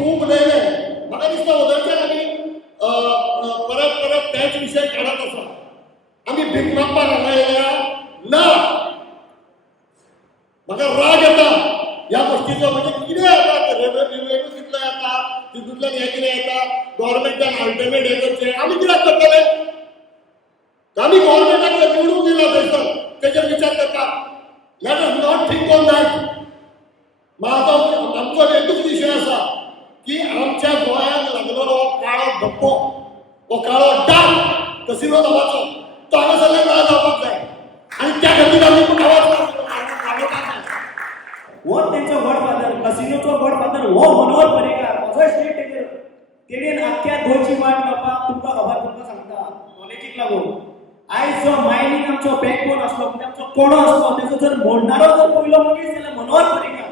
खूप उलयले. म्हाका दिसता उदरच्यान आमी परत परत त्याच विशय काडत आसा. आमी भीक मागपाक हांगा येयल्या ना. म्हाका राग येता ह्या गोष्टीचो. म्हणजे कितें येता रेव्हेन्यू कितलो येता, तितूंतल्यान हें कितें येता, गव्हर्मेंटान अल्टिमेट हें करचें. आमी कित्याक करतले? आमी गव्हर्मेंटाक निवडून दिला थंयसर, तेजेर विचार करता. Let us not think on that. आमचो एकूच विशय आसा की आमच्या गोंयांक लागलेलो काळो धप्पो, हो काळो डाग कसिनो नांवाचो, तो हांगासरल्यान नळा जावपाक जाय. आनी त्या खातीर आमी आवाज काडपाक जाय. हो तेंचो गॉडफादर, कसिनोचो गॉडफादर हो मनोहर पर्रीकार. म्हजो स्टेट तेणेन आख्ख्या गोंयची वाट लावपाक तुमकां खबर, तुमकां सांगता नॉलेजीक लागून. आयज जो मायनींग आमचो बॅकबोन आसलो, म्हणजे आमचो कोणो आसलो, तेजो जर मोडणारो जर पयलो मनीस जाल्यार मनोहर पर्रीकार.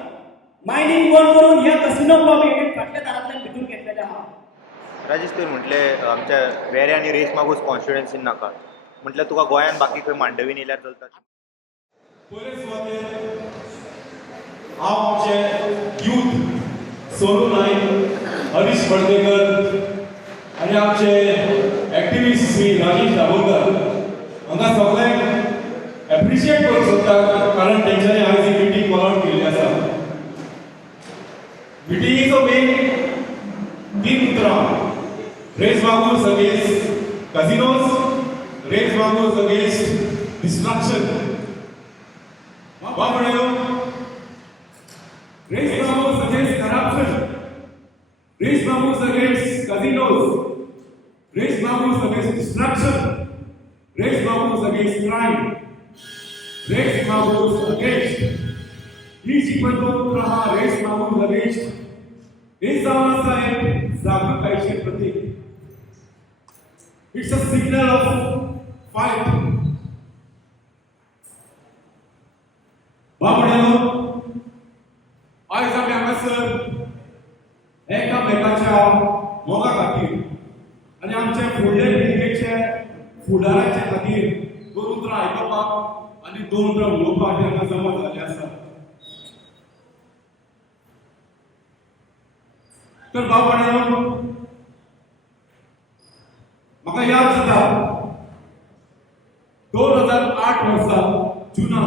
मायनींग बंद करून ह्या कसिनो क्लब फाटल्या दारांतल्यान भितूर घेतलेले आहा. राजेश, तुवें म्हटले आमच्या वेऱ्या आनी रेस मागूस कॉन्स्टिट्युएन्सीन नाका म्हटल्यार तुका गोंयान बाकी खंय मांडवीन येयल्यार चलता? पयले सुवातेर हांव आमचे यूथ सोनू नाईक, हरीश फळदेकर आनी आमचे एक्टिविस्ट श्री राजेश दाबोलकर हांगा सगळ्यांक एप्रिशिएट करूंक सोदता, कारण तेंच्यांनी आयज ही मिटींग कॉल आउट केल्ली आसा. मिटिंगेचो मेन 3 उतरां: रेस मागूस अगेन्स्ट कसिनोज, रेस मागूस against destruction. Race Mamus against corruption. Race Mamus against casinos. Race Mamus against destruction. Race Mamus against crime. Race Mamus against. ही जी पद्धत रहा रेस मागून against. हे जावन आसा एक जागृतायेचें प्रतीक. It's a signal of fight. बाबड्यानो, आयज आमी हांगासर एकामेकाच्या मोगा खातीर आनी आमच्या फुडले पिळगेचे फुडाराचे खातीर 2 उतरां आयकपाक आनी 2 उतरां उलोवपाक हांगा जमा जाल्ले आसा. तर बाबड्यानो, म्हाका याद जाता 2008 वर्सा जुना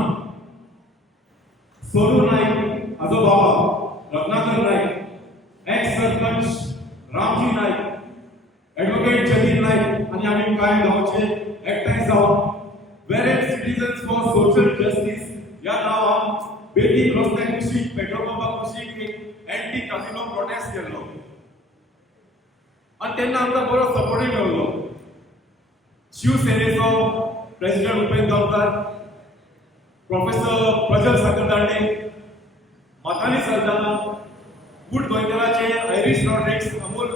सोनू नाईक, हाजो बाबा रत्नाकर नाईक, एक्स सरपंच रामजी नाईक, एडवोकेट जमीर नाईक आनी आमी कांय गांवचे एकठांय जावन वेरेन सिटीजन्स फॉर सोशल जस्टीस ह्या नांवान बेगीन रस्त्याक कुशीक, पेट्रोल पंपाक कुशीक एक एंटी कसिनो प्रोटेस्ट केल्लो. आनी तेन्ना आमकां बरो सपोर्टूय मेळ्ळो. शिवसेनेचो president Upendra Gaonkar, professor Prajwal Sakardande, Mathani Sardana, good गोंयकाराचे Aires Rodrigues, Amol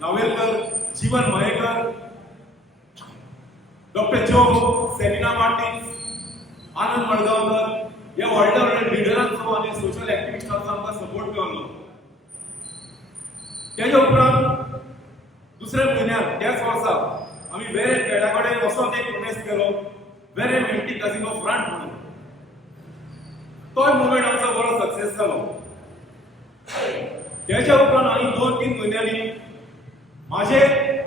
Navelkar, Jivan Mayekar, doctor Joe, Semina Martins, आनंद मडगांवकर ह्या व्हडल्या व्हडल्या लिडरांचो आनी सोशल एक्टिविस्टांचो आमकां सपोर्ट मेळ्ळो. तेजे उपरांत दुसऱ्या म्हयन्याक त्याच वर्सा आमी वेरे खेडा कडेन वचोन एक प्रोटेस्ट केलो, वेरे एंटी कसिनो फ्रंट म्हणून. तोय मुवमेंट आमचो बरो सक्सेस जालो. तेच्या उपरांत आनी 2-3 म्हयन्यांनी म्हाजे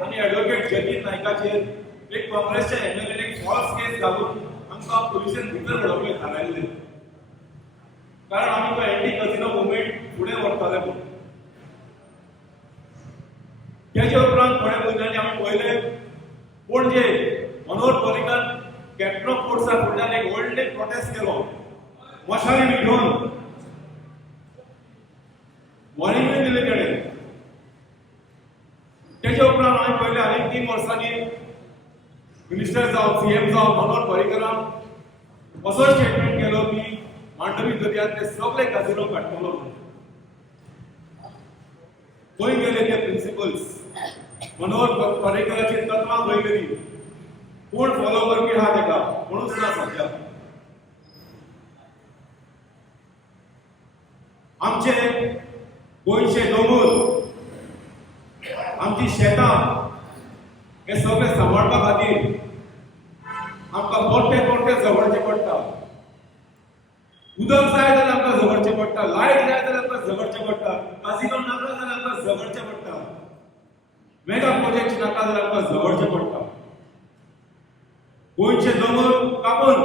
आनी एडवोकेट जमीर नायकाचेर एक काँग्रेसच्या एमएलएन एक फॉल्स केस घालून आमकां पुलिशेन भितर घडोवले थारायल्ले, कारण आमी तो एंटी कसिनो मुवमेंट फुडें व्हरतले म्हणून. तेच्या उपरांत थोड्या म्हयन्यांनी आमी पळयले पणजे मनोहर पर्रीकार कॅप्टन ऑफ फोर्सा फुडल्यान एक व्हडले प्रोटेस्ट केलो, मशाली घेवन वॉर्निंगूय दिले तेणे. तेच्या उपरांत हांवें पयले आनीक 3 वर्सांनी मिनिस्टर जावन सीएम जावन मनोहर पर्रीकारान असो स्टेटमेंट केलो की मांडवी दर्यांतले सगळे कसिनो काडटलो म्हणून. खंय गेले ते प्रिंसिपल्स, मनोहर पर्रीकाराची तत्वां खंय गेली, कोण फॉलो करपी आहा तेका म्हणूच ना सध्या. आमचे गोंयचे दोंगर, आमची शेतां हे सगळे सांबाळपा खातीर आमकां परते जवळचे पडटा. उदक जाय जाल्यार आमकां जवळचें पडटा, लायट जाय जाल्यार आमकां आमकां झगडचें पडटा, काजिनो नाका जाल्यार आमकां झगडचें पडटा, मेगा प्रोजेक्ट नाका जाल्यार आमकां झगडचें पडटा. गोंयचे दोंगर कापून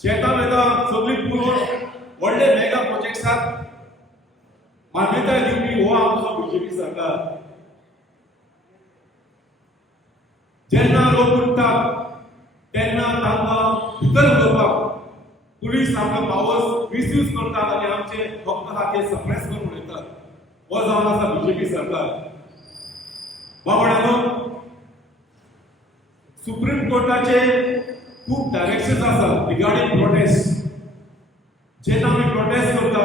शेतां वेतां सगळीं पुरोवन व्हडले मेगा प्रोजेक्ट्साक मान्यताय दिवपी हो आमचो बीजेपी सरकार. जेन्ना लोक उठतात तेन्ना तांकां भितर उडोवपाक पुलीस आपलो पावर्स मिसयूज करतात आनी आमचे हक्क आहा ते सप्रेस करून उडयतात. हो जावन आसा बीजेपी सरकार. बाबड्यानो, सुप्रीम कोर्टाचे खूब डायरेक्शन्स आसात रिगार्डिंग प्रोटेस्ट. जेन्ना आमी प्रोटेस्ट करता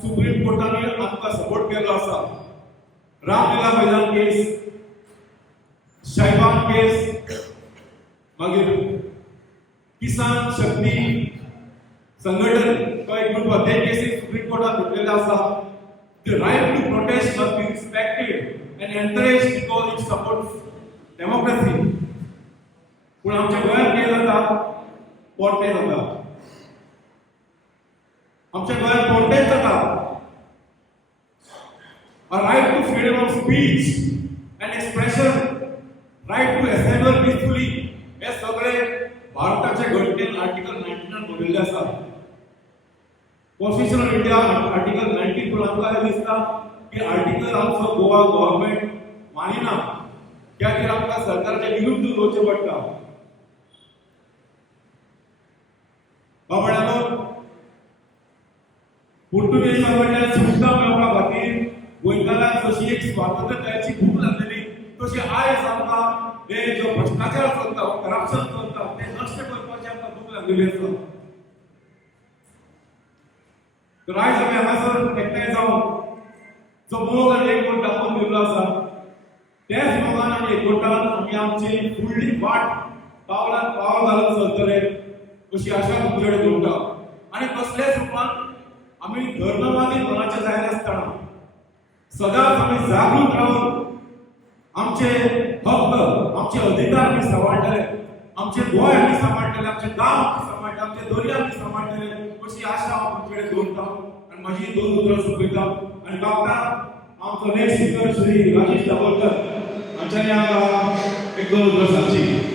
सुप्रीम कोर्टाने आमकां सपोर्ट केलो आसा. रामलीला मैदान केस, शायबान केस, मागीर किसान शक्ती संघटन तो एक ग्रुप आसा ते केसीस सुप्रीम कोर्टान घेतलेले आसा. The right to protest must be respected and encouraged because it supports democracy. पूण आमच्या गोंयांत कितें जाता? पोरतें जाता. आमच्या गोंयांत पोरतेंच जाता. A right to freedom of speech and expression, right to assemble peacefully, हे सगळे भारताच्या घटनेन आर्टिकल 19 बरयल्ले आसा. कॉन्स्टिट्यूशन ऑफ इंडिया आर्टिकल 19 पूण आमकां हें दिसता की आर्टिकल आमचो गोवा गव्हर्नमेंट मानिना, कित्याक आमकां सरकारच्या विरुद्ध उलोवचें पडटा. बाबड्यानो, पुर्तुगेजां कडल्यान सुविधा मेळोवपा खातीर गोंयकारांक जशी एक स्वातंत्र्याची भूक लागलेली तशी आयज आमकां हे जो भ्रष्टाचार चलता, करप्शन चलता ते नश्ट करपाची आमकां भूक लागलेली आसा. तर आयज आमी हांगासर एकठांय जावन जो मोग आनी एकवट दाखोवन दिल्लो आसा त्याच मोगान आनी एकवटान आमी आमची फुडली वाट पावलां पावल घालून चलतले अशी आशा तुमचे कडेन दवरता. आनी कसलेच रुपान आमी धर्मवादी मनाचे जाय नासतना सदांच आमी जागृत रावन आमचे हक्क, आमचे अधिकार आमी सांबाळटले, आमचे गोंय आमी सांबाळटले, आमचे गांव आमी सांबाळटले, आमचे दर्या आमी सांबाळटले अशी आशा हांव तुमचे कडेन दवरता आनी म्हाजी 2 उतरां सोंपयता. आनी बाबा आमचो नेक्स्ट स्पीकर श्री राजेश दाबोलकर हांच्यानी हांव एक 2 उतरां सांगची.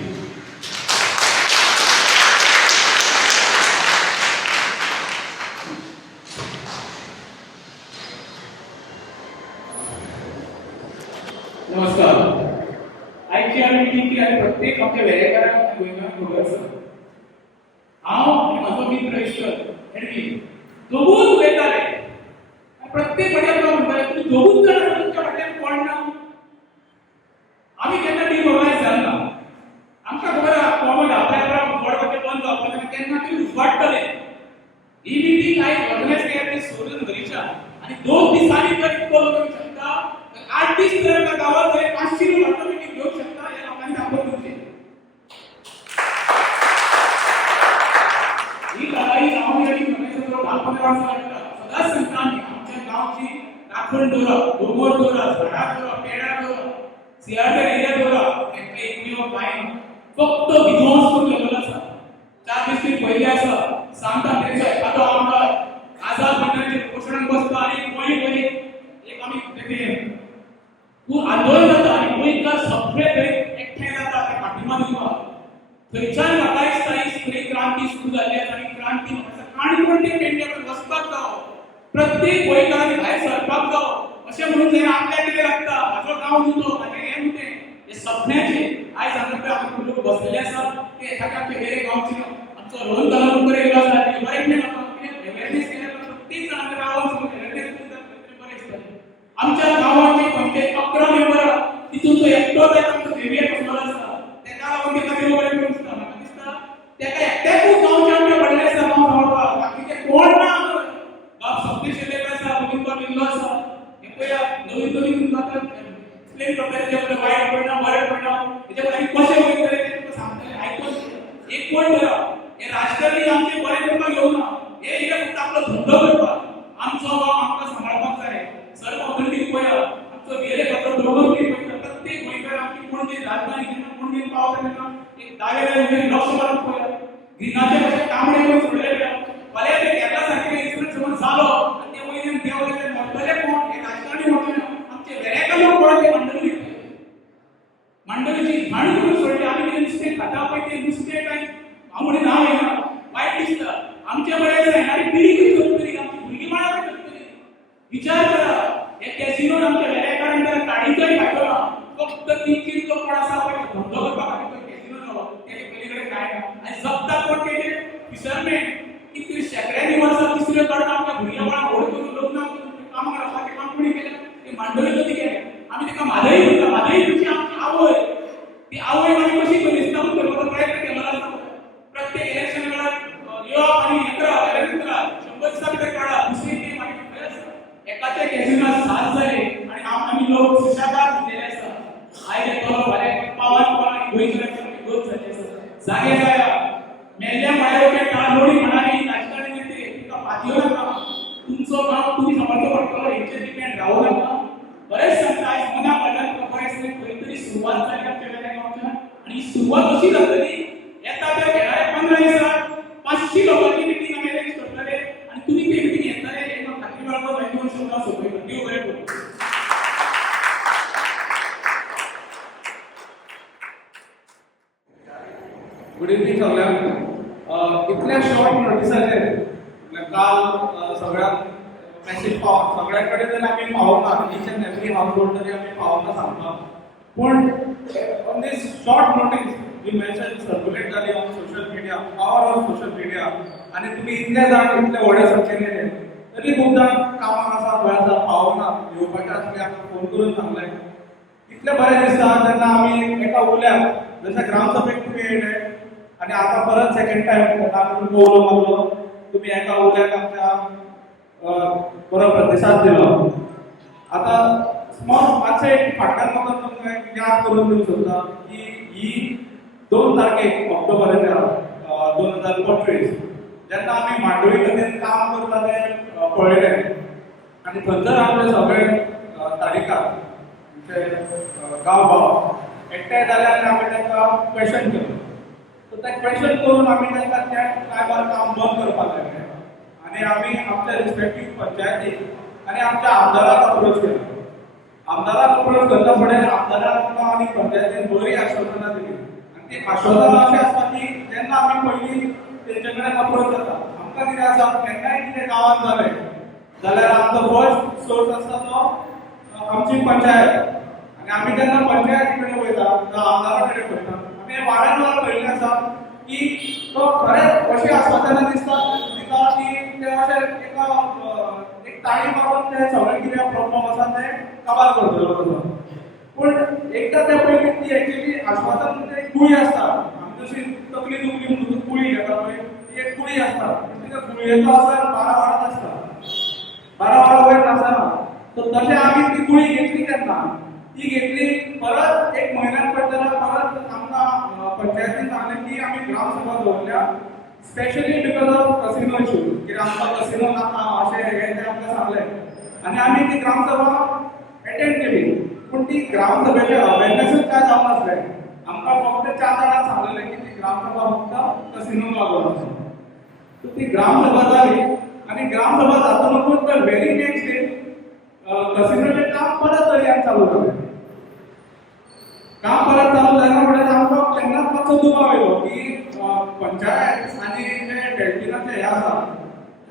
नमस्कार. आयची आमी मिटींग कित्याक प्रत्येक आमच्या वेरेकारांक गोंयकारांक खबर आसा. हांव आनी म्हाजो मित्र ईश्वर एडवी दोगूच उलयताले. प्रत्येक फावटी आमकां म्हणटाले तुमी दोगूच जाण आसा, तुमच्या फाटल्यान कोण ना. आमी केन्ना डिमोरलायज जाले ना. आमकां खबर आहा कोमन आपल्या व्हडपाचें बंद जावपाचें तेन्ना ती उजवाडटले. ही मिटींग आयज ऑर्गनायज केल्या ती सोडून घरीच्या आनी 2 दिसांनी जर इतको लोक शकता 8 दीस जर गावात जर 500 लोक ऑटोमॅटिक घेऊ शकता या लोकांनी दाखवून दिले. ही लढाई गावामध्ये करायचं 10-15 वर्ष लागतात. सदांच सांगता आम्ही आमच्या गावची राखण दवरा, दोंगर दवरा, झाडां दवरा, पेडां दवरा, सियाळेर एरिया दवरा. एकटे एकमेव बायन फक्त विध्वंस करून गेलेलो आसा. 4 दीस पयले आसा सांगता तेचो एखादो आमदार आझाद मैदानाचेर उपोशणाक बसता आनी गोंय एक आमी तें पूण आंदोलन जाता आनी गोंयकार सगळे थंय एकठांय जाता ते फाटिमा दिवपाक. थंयच्यान म्हाका दिसता ही खरी क्रांती सुरू जाल्ली आसा आनी क्रांती म्हाका काणकोण ते पेडण्याक वचपाक जावो, प्रत्येक गोंयकारांनी भायर सरपाक जावो अशें म्हणून जर आपल्याक कितें लागता म्हाजो गांव न्हू म्हाजें हें न्हू तें हे सपन्याचे आयज हांगा आमी लोक बसलेले आसा ते एखाद्या वेगळे गांवचे आमचो रोहन कलामकर येयलो आसा ते बरें कितें अवेरनेस केल्या प्रत्येक जाणांच्या गांवांत अवेरनेस बरें दिसता. आमच्या गांवाचे पंचायत 11 मेंबर तितून जो एकटो जाय आमचो झेवियर कसलो आसा तेका लागून तेका देव बरें करूं दिसता. म्हाका दिसता तेका एकट्याकूच गांवचे आमचे व्हडले आसा गांव सांबाळपाक, बाकीचे कोण ना. बाप सगळे शिरलेले आसा, मुलींचो बिल्लो आसा. हे पळया नवीन नवीन म्हाका एक्सप्लेन करता तेजे वायट पडना बरें पडना तेजे आमी कशें वयतले ते तुका सांगतले. आयकून एक कोण बरा हे राजकारणी आमचे बरें करपाक येवना. हे फक्त आपलो धंदो करपाक. आमचो गांव आमकां सांबाळपाक जाय. सर्व ऑथॉरिटी पळया आमचो वेरे खातो दोंगर पळयता प्रत्येक गोंयकार आमची पणजे राजधानी जेन्ना पणजे पावता तेन्ना एक दावेदार लक्ष मारून पळया ग्रिनाचे कशे तांबडे करून सोडलेले. फाल्यां ते केरला सारके इन्सिडंट समज जालो आनी ते वयल्यान कॅसिनो आमच्या वेळेकारांकडे काडीचोय खायचो ना फक्त 3 लोक कोण आसा पळय धंदो करपाक खातीर कॅसिनो न्हू तेजे पलीकडे काय ना आनी जगता कोण तेजे फिशरमॅन कितले शेकड्यांनी वर्सां तिसऱ्यो कडून आपल्या भुरग्यां व्हड करून लग्न काम करपाक ते काम कोणी केलें ते मांडोळी कधी केलें आमी तेका माधवी म्हणटा माधवी म्हणजे आमची आवय ती आवय आमी कशी परिस्थिती करपाचो प्रयत्न केलो आसा प्रत्येक इलेक्शन वेळार यो आनी येतरा इलेक्शन करा 100 दिसां भितर काडा दुसरी टीम आनी खंय आसा एकाच्या कॅसिनात 7 जाले आनी आमी लोक सुशागार दिलेले आसा आयज येतलो फाल्यां पावन पावन गोंयकारांचे गोंय जाल्ले आसा जागे जाया मेल्ल्या मायेचे टाळलोडी म्हणाली राजकारणी नेते तिका पातयो नाका तुमचो काम तुम्ही समजतो पडटलो हेचेर डिपेंड रावू नाका बरेच सांगता आयज मना पडल्यान बरेच खंय तरी सुरवात जाली आमच्या वेळेला गांवच्या आनी ही सुरवात अशी जातली येता त्या येणाऱ्या 15 दिसांक 500 लोकांची मिटींग आमी अरेंज करतले आनी तुमी ते मिटींग येतले हे म्हाका खात्री बाळगून वेल्युअर शब्दां सोपयता देव बरें करूं गुड इव्हनिंग सगळ्यांक इतल्या शॉर्ट नोटिसाचेर काल सगळ्यांक मॅसेज पावोन सगळ्यां कडेन जर आमी पावना each and every household तरी आमी पावना सांगता पूण on this short notice you mention circulate जाली on social media power of social media आनी तुमी इतले जाण इतले व्हडे संख्येन तरी खूब जाण कामाक आसा खंय आसा पावना येवपाचें आसलें आमकां फोन करून सांगलें इतलें बरें दिसता जेन्ना आमी एका उल्याक जशें ग्रामसभेक तुमी येयले आनी आतां परत सेकंड टायम आमी पळोवलो मागलो तुमी एका उल्याक आमच्या बरो प्रतिसाद दिलो आतां स्मॉल मातशें फाटल्यान म्हाका तुमकां याद करून दिवंक सोदता की ही 2 तारखेक ऑक्टोबराच्या 2025 जेन्ना आमी मांडोळी कडेन काम करता तें पळयलें आनी थंयसर आमचे सगळे तारीकार गांव एकठांय जाले आनी आमी तांकां क्वेश्चन केलो सो तें क्वेश्चन करून आमी तांकां त्या टायमार काम बंद करपाक लागले आनी आमी आमच्या रिस्पेक्टीव पंचायतीक आनी आमच्या आमदाराक अप्रोच केलो आमदाराक अप्रोच करता फुडें आमदाराक आमकां आनी पंचायतीन बरी आश्वासनां दिली आनी ती आश्वासनां अशी आसता की जेन्ना आमी पयलीं तेंचे कडेन अप्रोच जाता आमकां कितें आसा केन्नाय कितें गांवांत जालें जाल्यार आमचो फर्स्ट सोर्स आसता तो आमची पंचायत आनी आमी जेन्ना पंचायती कडेन वयता जावं आमदारा कडेन पळयता आमी वारंवार पळयल्लें आसा की तो खरेंच अशी आश्वासनां दिसता दिता की ते अशें एक ताळी मारून ते सगळे कितें प्रॉब्लम आसा ते काबार करतलो कसो पूण एकदां ते पळयली ती एक्चुअली आश्वासन म्हणजे एक गुळी आसता आमी जशी तकली दुखली म्हणून गुळी घेता पळय ती एक गुळी आसता त्या गुळयेचो असर 12 वरां आसता 12 वरां वयर आसना सो तशें आमी ती गुळी घेतली तेन्ना ती घेतली परत एक म्हयन्यान पडटना परत आमकां पंचायतीन सांगलें की आमी ग्रामसभा दवरल्या specially because of casino issue कित्याक आमकां कसिनो नाका अशें हें तें आमकां सांगलें आनी आमी ती ग्रामसभा एटेंड केली पूण ती ग्रामसभेचें अवेरनेसूच काय जावंक नासलें आमकां फक्त 4 जाणांक सांगलेलें की ती ग्रामसभा फक्त कसिनोक लागून आसा सो ती ग्रामसभा जाली आनी ग्रामसभा जातकूच द व्हेरी नेक्स्ट डे कसिनोचें काम परत दर्यान चालू जालें काम परत चालू जाल्या फुडें आमकां तेन्नाच मातसो दुबाव येयलो की पंचायत आनी जे डेल्टिनाचे हे आसा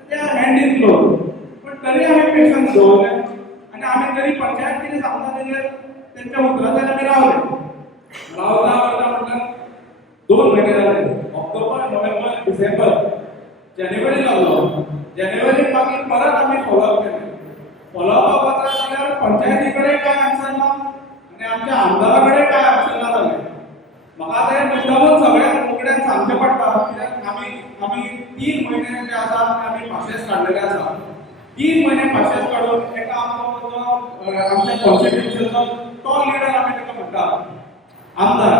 ते हँड इन क्लोज पूण तरी आमी पेशन्स दवरले आनी आमी तरी पंचायत कितें सांगता तेजेर तेंच्या उतराचेर आमी रावता म्हटल्यार 2 म्हयने जाले ऑक्टोबर नोव्हेंबर डिसेंबर जानेवारी लागलो जानेवारी मागीर परत आमी फॉलोअप केलें फॉलोअप वता जाल्यार पंचायती कडेन कांय आन्सर ना आनी आमच्या आमदारा कडेन कांय आन्सर ना जालें म्हाका तें मुद्दामूच सगळ्यांक उगड्यान सांगचें पडटा कित्याक आमी 3 म्हयने जे आसा आमी पाशेस काडलेले आसा 3 म्हयने पाशेस काडून एका आमच्या कॉन्स्टिट्युएन्सीचो तो लिडर आमी ताका म्हणटा आमदार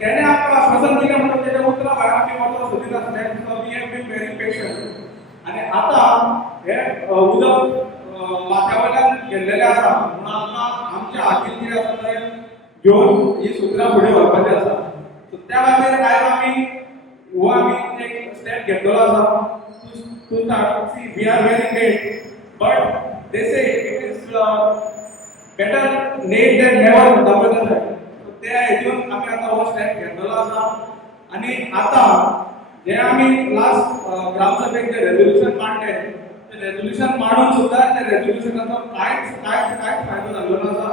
तेणे आमकां आश्वासन दिलें म्हणून तेच्या उतरां भायर आमी वचोंक सोदीत आसले we have been very patient आनी आतां हे उदक माथ्या वयल्यान गेल्लेलें आसा म्हणून आमकां आमच्या हातीन कितें आसा तें घेवन ही सुत्रां फुडें व्हरपाचीं आसा सो त्या खातीर आयज आमी एक स्टेप घेतलेलो आसा to start see we are very great but they say it is better late than never म्हणटा पळय तशें सो त्या हेतून आमी आतां हो स्टेप घेतलेलो आसा आनी आतां जे आमी लास्ट ग्रामसभेक जे रेजोल्युशन मांडलें रेझोल्युशन मांडून सुद्धा त्या रेझोल्युशनाचा कांयच फायदो जाल्लो ना.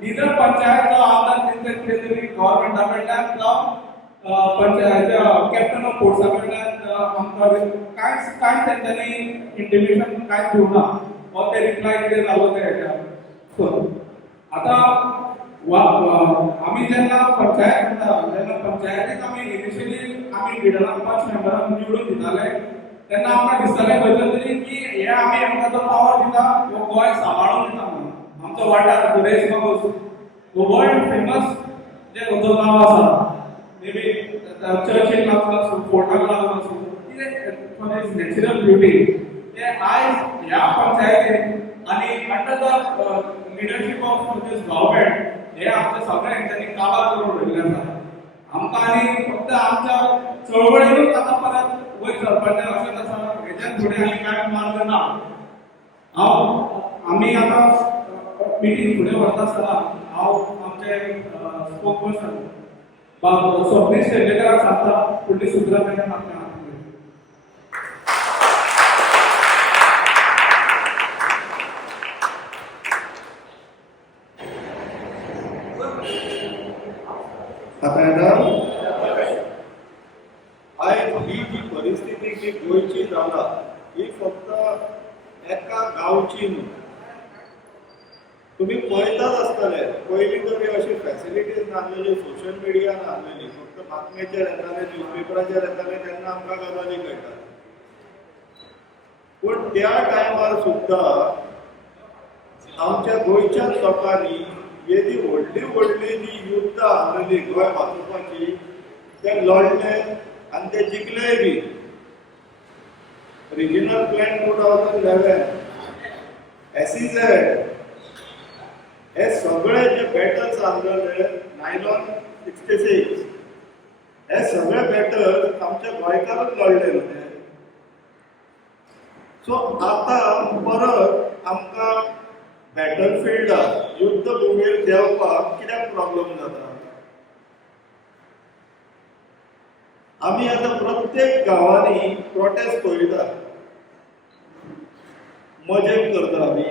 निदर पंचायत जो आमदार कितें तरी गव्हर्मेंटा कडल्यान जावं पंचायत कॅप्टन ऑफ फोर्सा कडल्यान आमकां कांयच तेंच्यांनी इंटिमेशन कांयच दिवना हो ते रिप्लाय कितें जालो ते हेच्या. आतां आमी जेन्ना पंचायत म्हणटा तेन्ना पंचायतीक आमी इनिशियली आमी लिडराक 5 मेंबरांक निवडून दिताले तेन्ना आमकां दिसतालें खंयच्या तरी की हे आमी आमकां जो पावर दिता हो गोंय सांबाळून दिता म्हणून. आमचो वाठार रेस मागोस वर्ल्ड फेमस जे जो नांव आसा मे बी चर्चीक लागून आसूं फोर्टाक लागून आसूं कितें नॅचरल ब्युटी ते आयज ह्या पंचायतीन आनी under the leadership of this government हे आमचे सगळे हेंच्यांनी काबार करून उडयल्ले आसा. आमकां आनी फक्त आमच्या चळवळीनूच आतां परत वयर सरपाचें अशेंच आसा. हेच्यान फुडें आनी कांय मार्ग ना. आमी आतां मिटींग फुडें व्हरता आसतना हांव आमचे स्पोक पर्सन स्वप्नील शेटकाराक सांगता फुडली सुत्रां ताच्या फाटल्यान आता येता आयज ही जी परिस्थिती जी गोंयची जाला ही फक्त एका गांवची न्हू. तुम्ही पळयतात आसतले पयलीं तरी अशी फॅसिलिटीज नासलेली, सोशल मिडिया नासलेली, फक्त बातमेचेर येताले, न्यूजपेपराचेर येताले तेन्ना आमकां गजाली कळटात. पूण त्या टायमार सुद्दां आमच्या गोंयच्या लोकांनी ही जी व्हडली जी युद्धां आसलेली गोंय वाचोवपाची ते लढले आनी ते जिखलेय बी. रिजनल प्लॅन 2011 SEZ हे सगळे जे बॅटल्स आसलेले नायलॉन 66 हे सगळे बॅटल्स आमच्या गोंयकारूच लढलेले ते. सो आतां परत आमकां बॅटलफिल्डार युद्ध भुमीर देंवपाक कित्याक प्रॉब्लेम जाता. आमी आतां प्रत्येक गांवांनी प्रोटेस्ट पळयता, मजेक करता आमी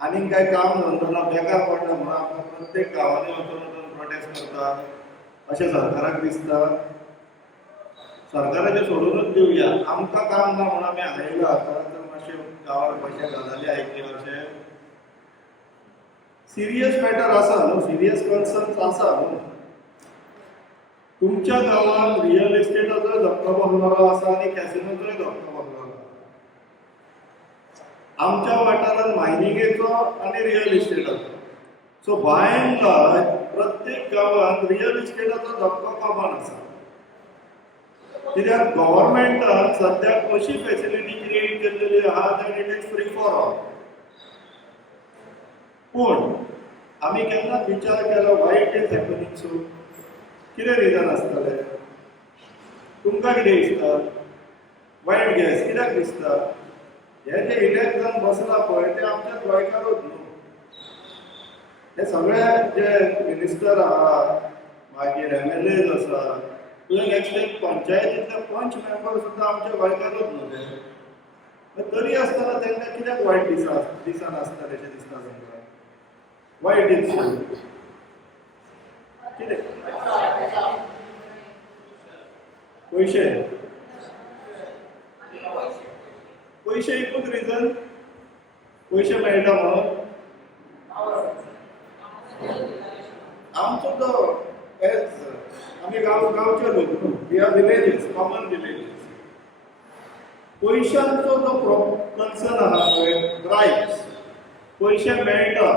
आनीक कांय काम धंदो ना बेकार पडटा म्हणून आमकां प्रत्येक गांवांनी वचून प्रोटेस्ट करता अशें सरकाराक दिसता. सरकाराचें सोडूनच दिवया, आमकां काम ना म्हणून आमी हायला आतां तर मातशें गांवांत मातशें गजाली आयकल्यो अशें. सिरियस मॅटर आसा न्हू, सिरियस कन्सर्न्स आसा न्हू. तुमच्या गांवांत रियल एस्टेटाचोय धक्को बसलेलो आसा आनी कॅसिनोचोय धक्को बसलेलो. आमच्या वाठारांत मायनिंगेचो आनी रियल एस्टेटाचो. सो बाय एंड लार्ज प्रत्येक गांवांत रियल एस्टेटाचो धक्को कॉमन आसा. कित्याक गव्हर्मेंटान सद्याक अशी फॅसिलिटी क्रिएट केल्लेली आहा that it is free for all. पूण आमी केन्नाच विचार केलो why it is happening so. कितें रिजन आसतलें? तुमकां कितें दिसता? वायट गॅस कित्याक दिसता? हे जे इलेक्शन बसला पळय ते आमच्या गोंयकारूच न्हू. हे सगळे जे मिनिस्टर आहा मागीर MLAs आसा तुवें नेक्स्ट पंचायतींतले पंच मेंबर सुद्दां आमच्या गोंयकारूच न्हू ते. तरी आसतना तांकां कित्याक वायट दिसनासतलें अशें दिसता तुमकां? वायट इज कितें? पयशे एकूच रिजन? पयशे मेळटा म्हणून? आमचो जो आमी गांवचे लोक न्हू, we are villages, common villages. पयशांचो जो कन्सर्न आहा पळय, रायट्स, पयशे मेळटा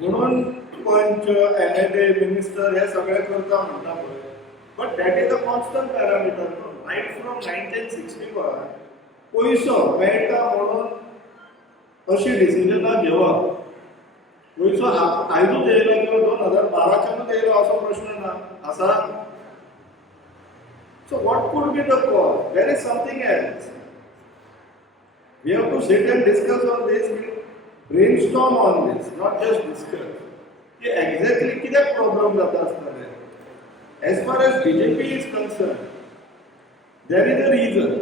म्हणून पंच MLA मिनिस्टर हे सगळे करता म्हणटा पळय. But that is a constant parameter न्हू. रायट फ्रॉम 1961 पयसो मेळटा म्हणून अशी डिसिजनां घेवप. पयसो आयजूच येयलो किंवा 2012च्यानूच येयलो असो प्रश्न ना आसा. So what could be the cause? There is something else. We have to sit and discuss on this, brainstorm on this, not just discuss की एक्झॅक्टली कित्याक प्रॉब्लेम जाता आसतले. As far as BJP is concern there is a reason.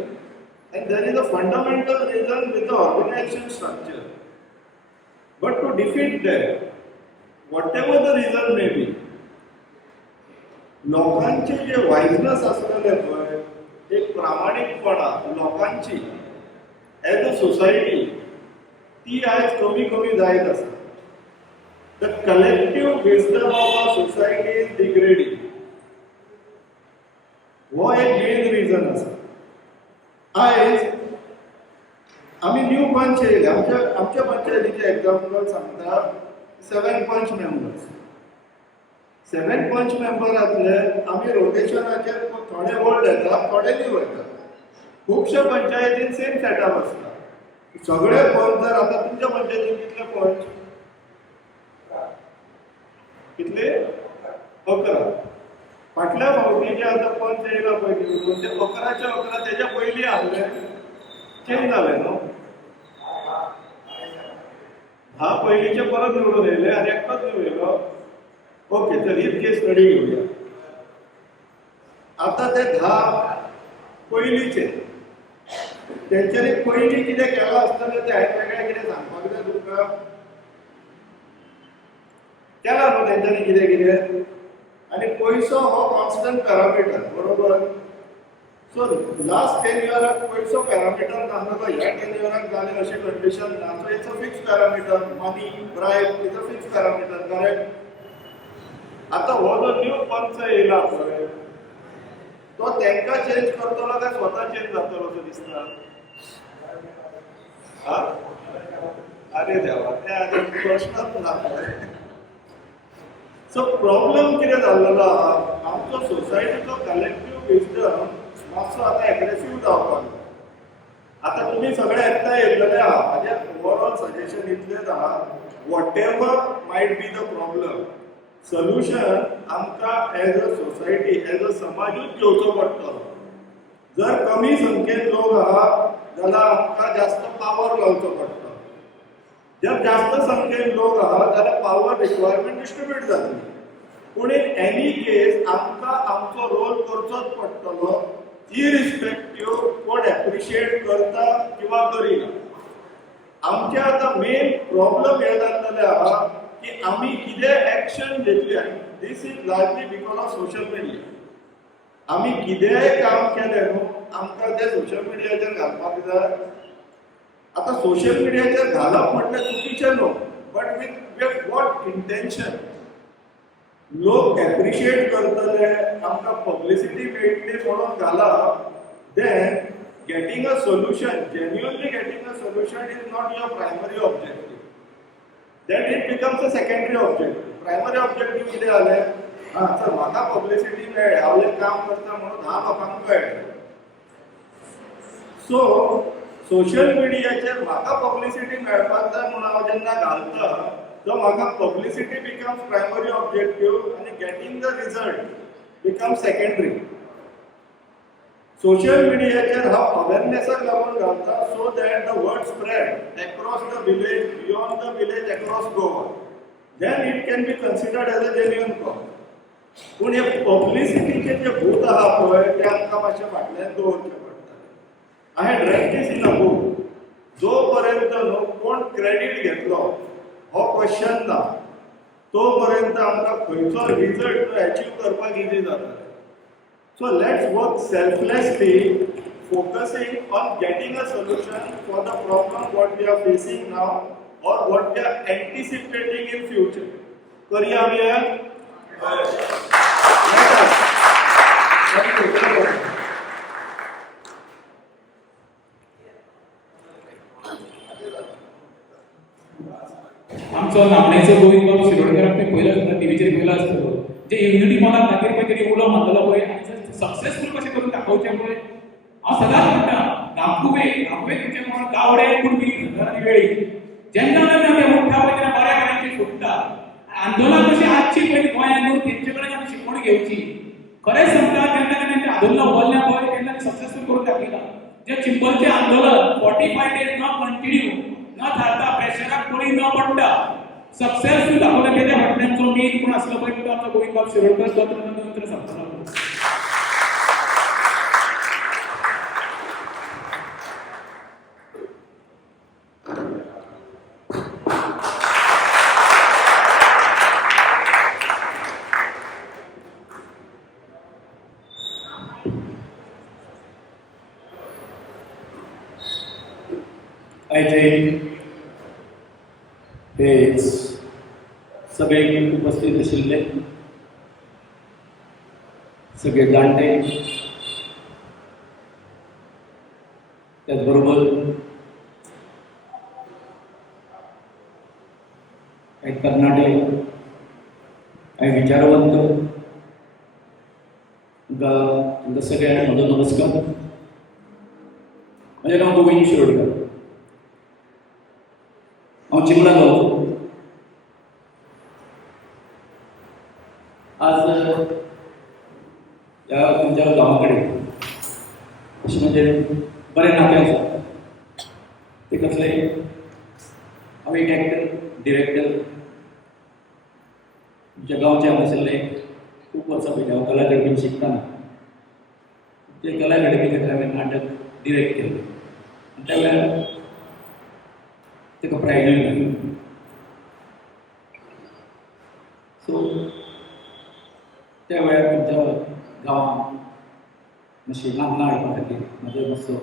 And there is a fundamental reason with the organization structure. But to defeat that, whatever the reason may be, लोकांचे जे वायसनेस असलेले पळय, एक प्रामाणिकपणा लोकांची एज अ सोसायटी ती आज कमी कमी जायत आसा. The collective wisdom of a society is degrading. हो एक मेन रिजन आसा. आयज आम्ही न्यू पंच येयले. आमच्या पंचायतीचे एग्जाम्पल सांगता. 7 पंच मेंबर्स. 7 पंच मेंबरांतले आम्ही रोटेशनाचेर थोडे ओल्ड येता, थोडे न्यू येता. खुबशे पंचायतीन सेम सेटअप आसता. सगळे पंच जर आता तुमच्या पंचायतीन कितले पंच? कितले? 11. फाटल्या फावटी जे आता पंच येयला पळय ते 11च्या 11 तेच्या पयलीं आसले चेंज जाले न्हू. 10 पयलींचे परत निवडून येयले आनी एकटोच न्यू येयलो. ओके, तर ही केस स्टडी घेऊया. आता ते 10 पयलींचे तेंच्यांनी पयलीं कितें केलां आसतलें ते हांवें वेगळें कितें सांगपाक जाय तुमकां? केलां न्हू तेंच्यांनी कितें कितें. आनी पयसो हो कॉन्स्टंट पॅरामिटर, बरोबर. सो लास्ट 10 इयराक पयसो पॅरामिटर नासलो. ह्या 10 इयराक जालें अशें कंडिशन ना. So it's a fix parameter. Money bribe is a fix parameter, correct. आता हो जो न्यू पंच येयला पळय तो तेंका चेंज करतलो काय स्वता चेंज जातलो असो दिसता? अरे देवा, ते आनी प्रश्नच ना. सो प्रॉब्लेम कितें जाल्लो आहा? आमचो सोसायटीचो कलेक्टिव्ह विजडम मातसो आतां एग्रेसिव्ह जावपाक लागला. आता तुम्ही सगळे एकठांय येयलेले आहा. म्हाजें ओवरऑल सजेशन इतलेंच आहा, whatever might be the problem, solution आमकां as a society, as a समाजूच घेवचो पडटलो. जर कमी संख्येन लोक आहा जाल्यार आमकां जास्त पावर लावचो पडटलो. जर जास्त संख्येन लोक आहा जाल्यार पावर रिक्वायरमेंट डिस्ट्रीब्यूट जातली. पूण इन एनी केस आमकां आमचो रोल करचोच पडटलो, इरिस्पेक्टिव्ह कोण एप्रिशिएट करता किंवा करिना. आमचे आतां मेन प्रॉब्लम हे जाल्लेले आहा की आमी कितें एक्शन घेतली. This is largely because of social media. आमी कितेंय काम केलें न्हू आमकां तें सोशल मिडियाचेर घालपाक जाय. आता सोशल मिडियाचेर घालप म्हटल्यार चुकीचें न्हू, बट विथ वॉट इंटेंशन. लोक एप्रिशिएट करतले, आमकां पब्लिसिटी मेळटली म्हणून घालप. Then getting a solution, genuinely getting a solution is not your primary objective. Then it becomes a secondary objective. Primary objective कितें जालें? चल म्हाका पब्लिसिटी मेळ्ळी, हांव एक काम करता म्हणून 10 लोकांक कळ्ळें. सो सोशल मिडियाचेर म्हाका पब्लिसिटी मेळपाक जाय म्हणून हांव जेन्ना घालता, तो म्हाका पब्लिसिटी बिकम्स प्रायमरी ऑब्जेक्टिव्ह आनी getting the result becomes secondary. Social मिडियाचेर हांव अवेरनेसाक लागून घालता so that the word spread across the village, beyond the village, across Goa. Then it can be considered as a genuine cause. पूण हे पब्लिसिटीचे जे भूत आहा पळय ते आमकां मातशें फाटल्यान दवरचें पडटा. हांवें read this in a book. जो पर्यंत न्हू कोण क्रेडीट घेतलो हो क्वेश्चन ना, तो पर्यंत आमकां खंयचो रिजल्ट अचीव करपाक इजी जाता. So let's work selflessly, focusing on getting a solution for the problem what we are facing now और what we are anticipating in future. करूया आमी हें? आमचो नामनेचो गोविंद बाब शिरोडकर आमी पयलो सुद्दां टीव्हीचेर पयलो आसतलो. जे युनिटी मॉला खातीर पळय तेणी उलो मारलेलो पळय, सक्सेसफूल कशें करून दाखोवचें पळय. हांव सदांच म्हणटा, गांवकुवे तेंचे म्हण गावडे कुणबी घरांनी वेळी. जेन्ना तेन्ना ते उठ्ठा पळय तेन्ना बऱ्या बऱ्यांची फुटता. आंदोलन कशी आजची पळय गोंयांत न्हू तेंचे कडेन आमी शिकवण घेवची. खरेंच सांगता, केन्ना केन्ना तेंच्या आंदोलनां उबरल्या पळय तेन्ना सक्सेसफूल करून दाखयला. जे चिंबलचें आंदोलन 45 days न कंटिन्यू न थारता, प्रेशराक बळी न पडटा सक्सेसफूल दाखवलं. तेच्या फाटल्यानचो मेन कोण आसलो पळय तो आमचो गोविंद बाब शिरोडकर. तो नंतर सांगतलो. आयज हे सगळे उपस्थित आशिल्ले सगळे जाणटे त्याचबरोबर काही कर्नाटक काही विचारवंत तुमकां सगळ्यांना म्हजो नमस्कार. म्हजें नांव गोविंद शिरोडकर. हांव चिंबला गांवचो. आज ह्या तुमच्या गांवा कडेन अशें म्हणजे बरें नातें आसा. ते कसले हांव एक एक्टर डिरेक्टर आमच्या गांवचे हांगासरले खूब वर्सां पयलीं हांव कला अकेडमीन शिकताना ते कला अकेडमी खातीर हांवें नाटक डिरेक्ट केलें आनी त्या वेळार ताका प्रायजूय मेळ्ळी. सो त्या वेळार तुमच्या गांवांत मातशी नामना हाडपा खातीर म्हजो मातसो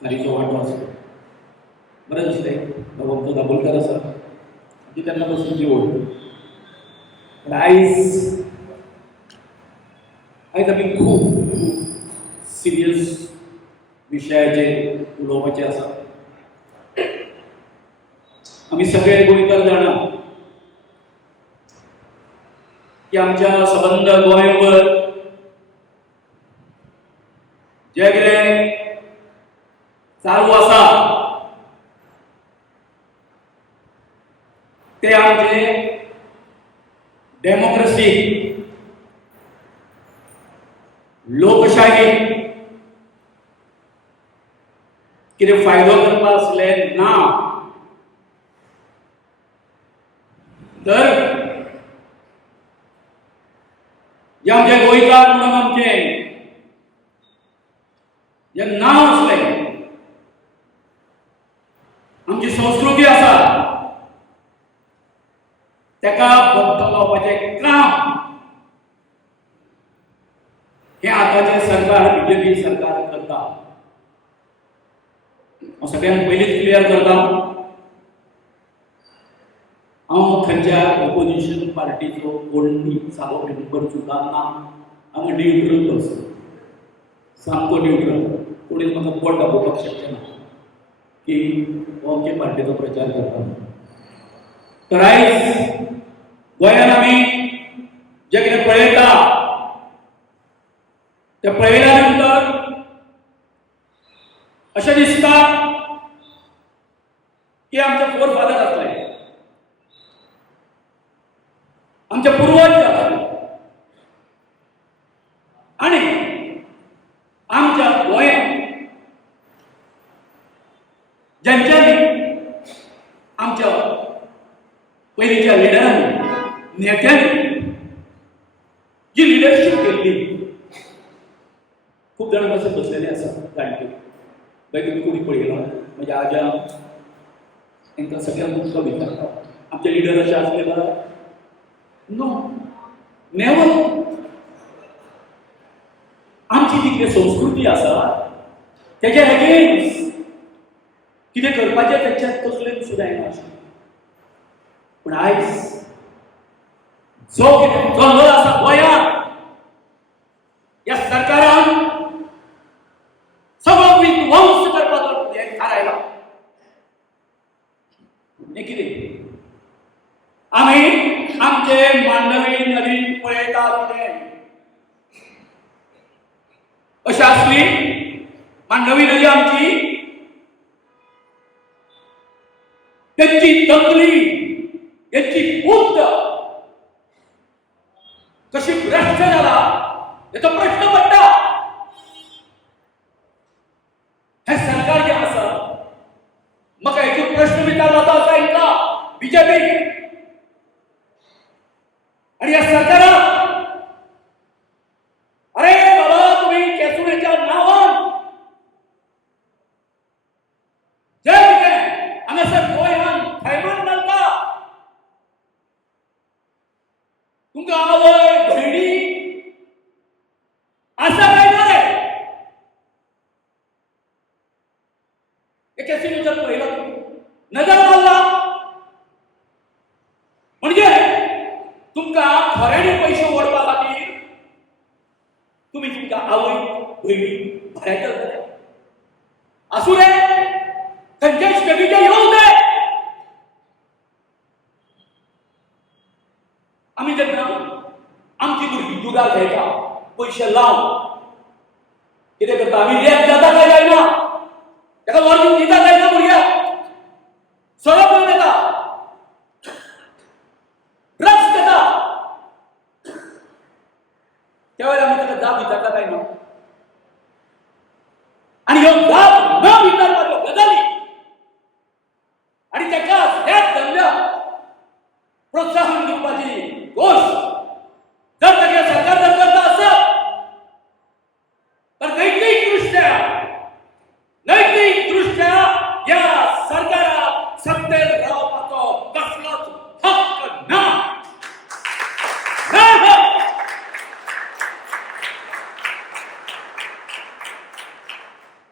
खारीचो वांटो आसलो. बरें दिसलें बाबा तो दाबोलकर आसा ती तेन्ना पासून ती ओळख. पण आयज आमी खूब सिरियस विशयाचेर उलोवपाचें आसा. आमी सगळे गोंयकार जाणा की आमच्या सबंद गोंयभर जें कितें चालू आसा ते आमचे डेमोक्रेसी लोकशाही कितें फायदो करपा आसलें ना. तर जे आमचे गोंयकार म्हणून आमचे जे नांव आसलें आमची संस्कृती आसा तेका बद्द लावपाचें काम हे आतांचें सरकार बीजेपी सरकार करता. हांव सगळ्यांत पयलींच क्लियर करता हांव खंयच्या ऑपोजिशन पार्टीचो कोणूय सादो मेंबर सुद्दां ना. हांव न्यूट्रल पर्सन, सामको न्यूट्रल. कोणीच म्हाका पोट दाखोवपाक शकचे ना की हो अमके पार्टीचो प्रचार करता. तर आयज गोंयांत आमी जें कितें पळयता तें पळयल्या नंतर अशें दिसता की आमचे फोरफादर आसले, आमचे पुर्वज आसले आनी आमच्या गोंयांत ज्यांच्यांनी आमच्या पयलींच्या लिडरांनी नेत्यांनी जी लिडरशीप केल्ली. खूब जाणां पासून बसलेले आसा जाणटे. मागीर तुमी कोणी पळयला म्हज्या आज्या तांकां सगळ्यांक मुखार विचारता आमचे लिडर अशे आसले जाल्यार नो नेवर. आमची जी कितें संस्कृती आसा तेच्या एगेन्स्ट कितें करपाचें तेंच्यात कसलें सुद्दां येना आशिल्लें. पूण आयज जो कितें चल्लो आसा गोंयांत ह्या सरकारान सगळो विध्वंस करपाचो हें थारायला. हें कितें आमी आमचे मांडवी नदी पळयता कितें अशी आसली मांडवी नदी आमची तेंची तकली तेंची बुद्ध कशी भ्रष्ट जाला हेचो प्रश्न पडटा. हे सरकार जे आसा म्हाका हेचो प्रश्न विचारला आसा इंका बीजेपी आणि या सरकाराक अरे बाबा तुम्ही केसुडेच्या नावान जे कितें हांगासर गोंयांत थैमान घालता तुमकां आवय भयणी आसा काय ना रे? तुमकां खऱ्यांनी पैसे ओडपा खातीर तुम्ही तुमकां आवय भयणी भाड्याक घालतले आसूं रे खंयच्या स्टेटीचे येवं दे आमी जेन्ना आमची भुरगीं दुदाक खेळटा पयशे लावन कितें करता आमी रेप जाता काय जायना ताका वॉर्निंग दिता काय ना भुरग्याक सरप करून येता ड्रग्स घेता त्या वेळेला आमी ताका जाप विचारता काय ना आणि ह्यो जाप न विचारपाच्यो गजाली आणि ताका ह्याच धंद्याक प्रोत्साहन दिवपाची गोष्ट जर तागे सरकार जर करता आसत तर नैतिकदृष्ट्या या सरकाराक सत्तेर रावपाचो कसलोच हक्क ना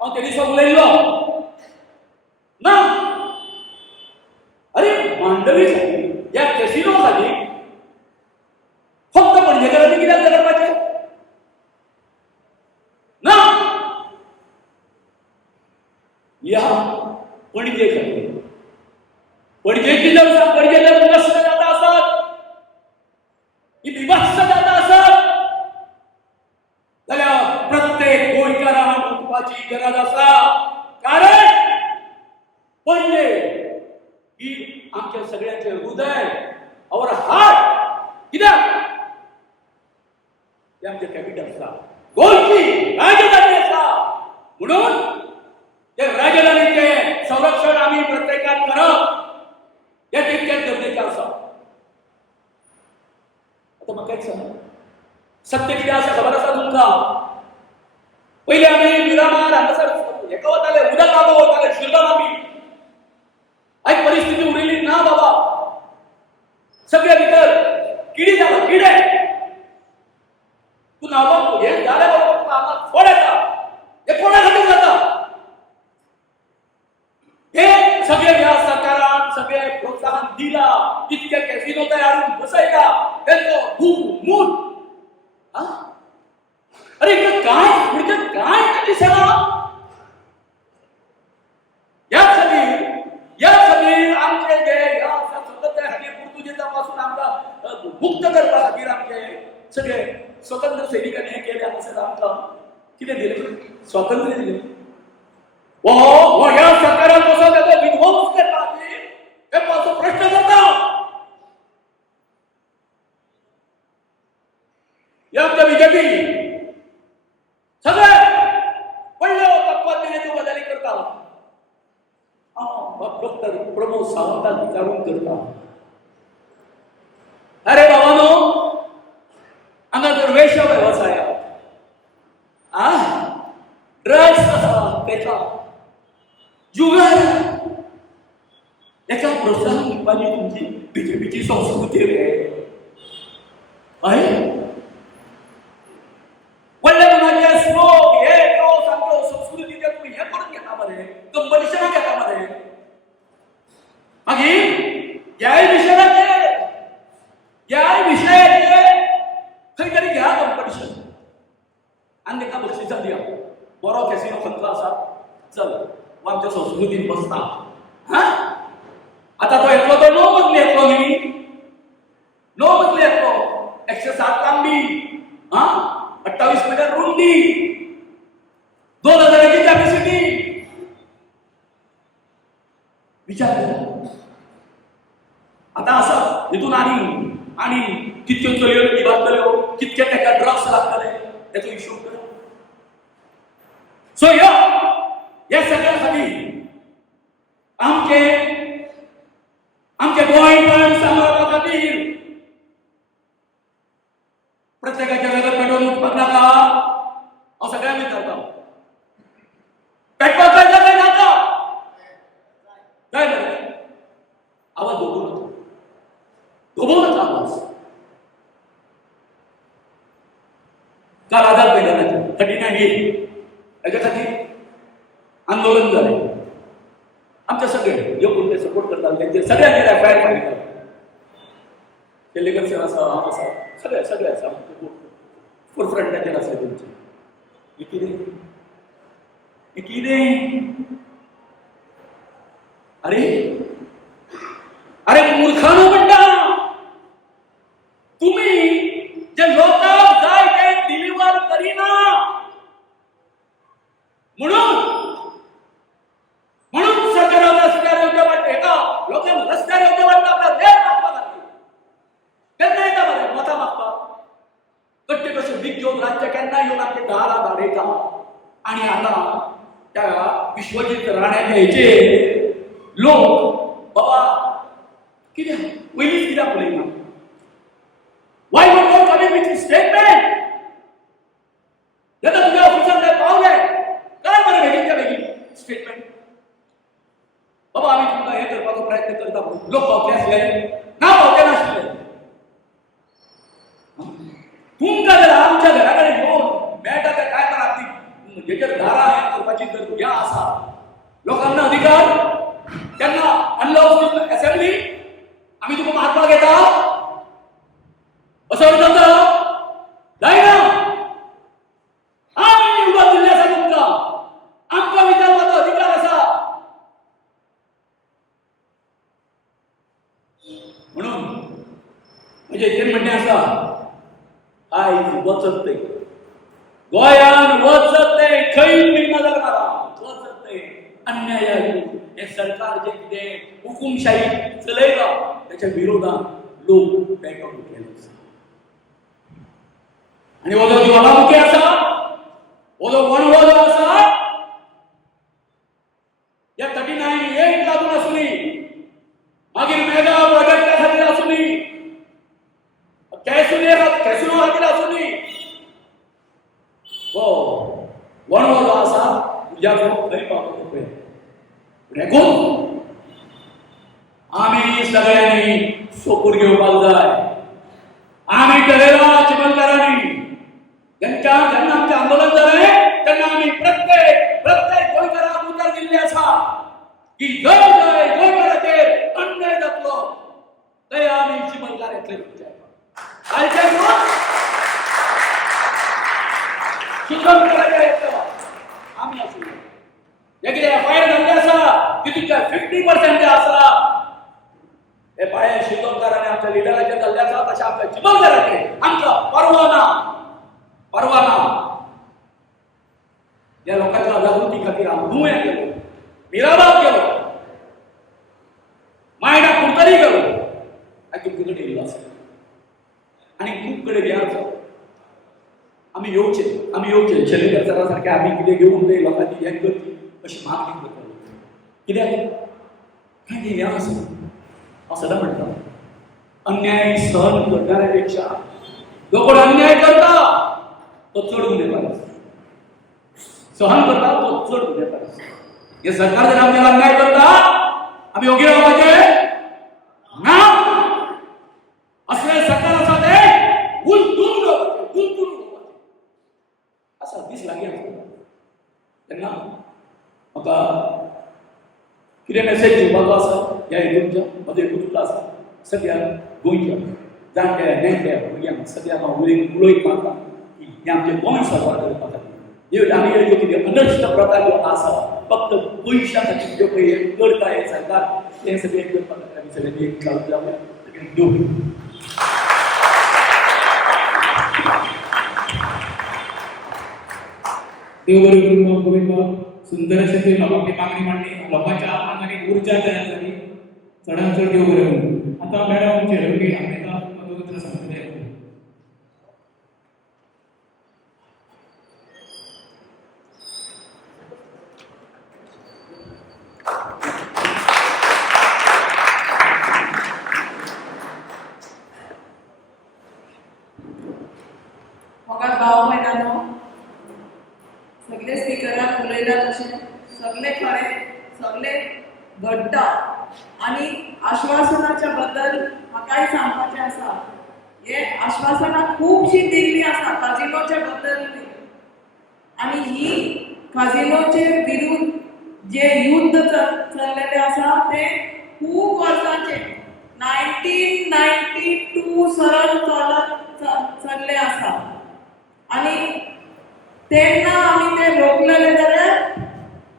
हांव ते दिसा उलयल्लो ना अरे मांडवी या कॅसिनो खाली फक्त पणजेकरांनी कित्याक करपाचें ना या पणजे खातीर पणजेची जर नष्ट जाता आसत ही विभत्स जाता आसत जाल्यार प्रत्येक गोंयकारान उठपाची गरज आसा कारण पणजे ही आमच्या सगळ्यांचे हृदय और हार्ट कित्याक ते आमचे कॅपिटल आसा गोंयची राजधानी आसा म्हणून ते राजधानीचे संरक्षण आमी प्रत्येकान करप हे तितकेच गरजेचें आसा आता म्हाका एक सांग सत्य कितें आसा खबर आसा तुमकां पयलीं आमी मिरामार हांगासर हेका वताले उदक आबा वताले शिरगांव आमी आयज परिस्थिती उरिल्ली ना बाबा सगळे भितर किडी जाला किडे तू न्हावपाक हे जाले बाबा तुका हांगा फोड येता हे कोणा खातीर जाता हे सगळे ह्या सरकारान सगळे प्रोत्साहन दिला कितके कॅसिनो तयार हाडून बसयता तेंचो भूमूल अरे इकडे काय पुढचे काय दिसना या सगळी आमचे जे ह्या स्वतंत्र हाली पुर्तुगेजापासून आमकां मुक्त करपा खातीर आमचे सगळे स्वतंत्र सैनिकांनी हे केले आसत आमकां कितें दिलें स्वातंत्र्य दिलें वो ह्या सरकारान कसो तेजो विध्वंस करपा खातीर हे पासो प्रश्न करता या आमच्या बीजेपी सगळे व्हडल्यो तत्वाज्ञानाच्यो गजाली करता डॉक्टर प्रमोद सावंताक विचारून करता अरे बाबानो हांगा जर वेश वेवसाय ड्रग्स आसा तेका जुगार हेका प्रोत्साहन दिवपाची तुमची बीजेपीची संस्कृती रे व्हडल्या मनाचे श्लोक हे तो सामको संस्कृतीचे तुम्ही हे करून घेता मरे कंपटिशनां घेता मरे मागीर ह्या विशयाचे खंय तरी घ्या कंपटिशन आनी ताका बक्षिसां दिया बरो कॅसिनो खंयचो आसा चल आमच्या संस्कृतीन बसता आतां तो येतलो तो 9 मजली येतलो न्ही 9 मजली येतलो 107 लांबी 28 मीटर रुंदी 2000ची कॅपॅसिटी विचार करा आता असं हितून आणि कितक्यो चलयो निभारतल्यो कितके ताका ड्रग्स लागतले त्याचो हिशोब करा सो या सगळ्या खातीर आमचे गोंयपण सांबाळपा खातीर प्रत्येकाच्या घरात पेट्रोल उठपाक नाका हांव सगळ्यांक विचारता पेटपाक जाय काय नाका जाय बरें आवाज धोबू नका आवाज काल आझाद मैदानाचे 39A हेच्या खातीर आंदोलन जालें आमचे सगळे जे कोण ते सपोर्ट करतात त्यांचे सगळ्यांचेर FIR फायल केला केल्लेकर सर आसा हांव आसा सगळे आसा फोरफ्रंटाचेर आसा तेंचे हें कितें अरे मूर्खानो म्हणटा तुम्ही जे लोकांक जाय ते डिलिव्हर करिना म्हणून सरकारान रस्त्यार येवचे पडटा हेका लोकांक रस्त्यार येवचे पडटा आपला देश मागपा खातीर केन्ना येता बरें मतां मागपाक कट्टे कशे वीक घेवन राज्य केन्ना येवन आपले दारां धाडयता आनी आतां त्या विश्वजीत राण्याच्या हेचेर लोक बाबा कितें पयलींच कित्याक पळयना Why would you come in with this statement? जेन्ना तुज्या ऑफिसांत ते पावले काय बरें बेगीनच्या बेगीन स्टेटमेंट बाबा आमी तुमकां हें करपाचो प्रयत्न करता लोक पावते आसले ना पावते नाशिल्ले तुमकां जर आमच्या घरा कडेन येवन मेळटा ते काय करात हेचेर दारां हें करपाची जर ह्या आसा लोकांना अधिकार तेन्ना अनलॉफुल असेंब्ली आमी तुका मारपाक येता असं जाता जायना आमी निवडून दिल्ले आसा तुमकां आमकां विचारपाचो अधिकार आसा म्हणून म्हणजे हेचेर म्हणणें आसा आयज वचत ते गोंयान वचत ते खंय नजर मारा वचत ते अन्याय हे सरकार जे कितें हुकुमशाही चलयता त्याच्या विरोधात लोक बॅकआउट केले आणि हो जो ज्वालामुखी आसा हो जो वणवो जो आसा या 39A लागून आसुनी मागीर मेगा प्रोजेक्टा खातीर आसुनी कॅसिनो खातीर आसुनी हो वणवो जो आसा तुज्याचो खंय पावतलो पळय देखून आमी सगळ्यांनी सोपूर घेवपाक जाय आमी ठरयला चिखलकारांनी जेन्ना आमचें आंदोलन जालें तेन्ना आमी प्रत्येक गोंयकाराक उतर दिल्लें आसा की जर गोंयकाराचेर अन्याय जातलो थंय आमी चिखलकार येतले चिखलकाराचेर येतलो आमी आसूं जे कितें एफआयआर जाल्ले आसा तितूंतल्या 50% आसा हे पाळे शिवकारांनी आमच्या लिडराचे जाल्ले आसा तशें आमच्या चिखलकाराचेर आमकां परवाना या लोकांच्या जागृती खातीर हांव नुवें गेलो मिराबाद गेलो मायडा कुडतरी गेलो आनी तुमचे कडेन येयलो आसा आनी खूब कडेन या आमी येवचे शेलेकर सरा सारके आमी कितें घेवन ते लोकांची हें करची अशी मागणी करतली कित्याक काय हें आसा हांव सदां म्हणटा अन्याय सहन करणाऱ्या पेक्षा जो कोण अन्याय करता तो चड गुन्हेगार आसा सहन करता तो चड गुन्हेगार आसा हे सरकार जर आमच्यावर अन्याय करता आमी ओगी रावपाचे ना असले सरकार आसा ते गुंतून रावपाचे असा दीस लागीं आसा तेन्ना म्हाका कितें मेसेज दिवपाचो आसा ह्या हितूंच्या म्हजो एकूच आसा सगळ्या गोंयच्या जाणट्या नेण्ट्या भुरग्यांक सगळ्यांक हांव उलोवंक मागता की हे आमचें गोंय सरकार करपा खातीर आमी ह्यो कितें अनश्ट प्रकार ज्यो आसा फक्त पयशां खातीर ज्यो पळय करता हे सरकार तें सगळें करपा खातीर आमी सगळ्यांनी एक चालू जावया देव बरें करूं गोविंद सुंदर अशें तुवें लोकांची मागणी मांडली लोकांच्या आंगान एक उर्जा तयार जाली चडांत चड देव बरें करूं आतां मॅडम आमचे एडवोकेट आमकां दोन सांगतले म्हाका भाव भयणानो सगळे स्पिकराक उलयला तशें सगळे खरें सगळे घडटा आनी आश्वासनाच्या बद्दल म्हाकाय सांगपाचें आसा हे आश्वासनां खुबशीं दिल्लीं आसा काजिनोच्या बद्दल आनी ही काजिनोचे विरुद्ध जे युद्ध चल्लेलें आसा तें खूब वर्सांचें 1992 तूं सरळ चल्ले आसा आनी तेन्ना आमी ते रोखलेले जाल्यार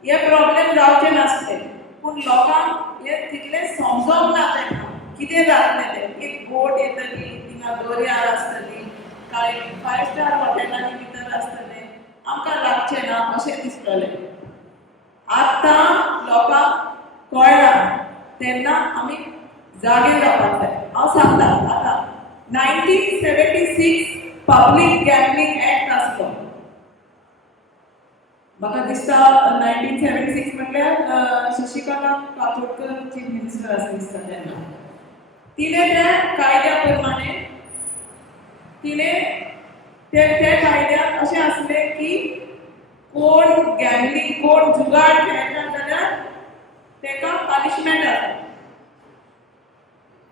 हे प्रॉब्लेम जावचे नासले पूण लोकांक हे तितलें समजोंक ना तेन्ना कितें जातलें तें एक बोट येतली थिंगा दर्यार आसतली काय 5 स्टार हॉटेलांनी भितर आसतलें आमकां लागचें ना अशें दिसतलें आतां लोकांक कळ्ळां तेन्ना आमी जागे जावपाक जाय हांव सांगता आतां 1976 पब्लीक गॅम्बलिंग एक्ट आसलो म्हाका दिसता 1976 म्हटल्यार शशिकांत काकोडकर चीफ मिनिस्टर आसा दिसता तेन्ना तिणे त्या कायद्या प्रमाणे तिणे ते कायद्यात अशें आसलें की कोण गॅम्बलिंग कोण जुगार खेळटा जाल्यार तेका पनिशमेंट आसा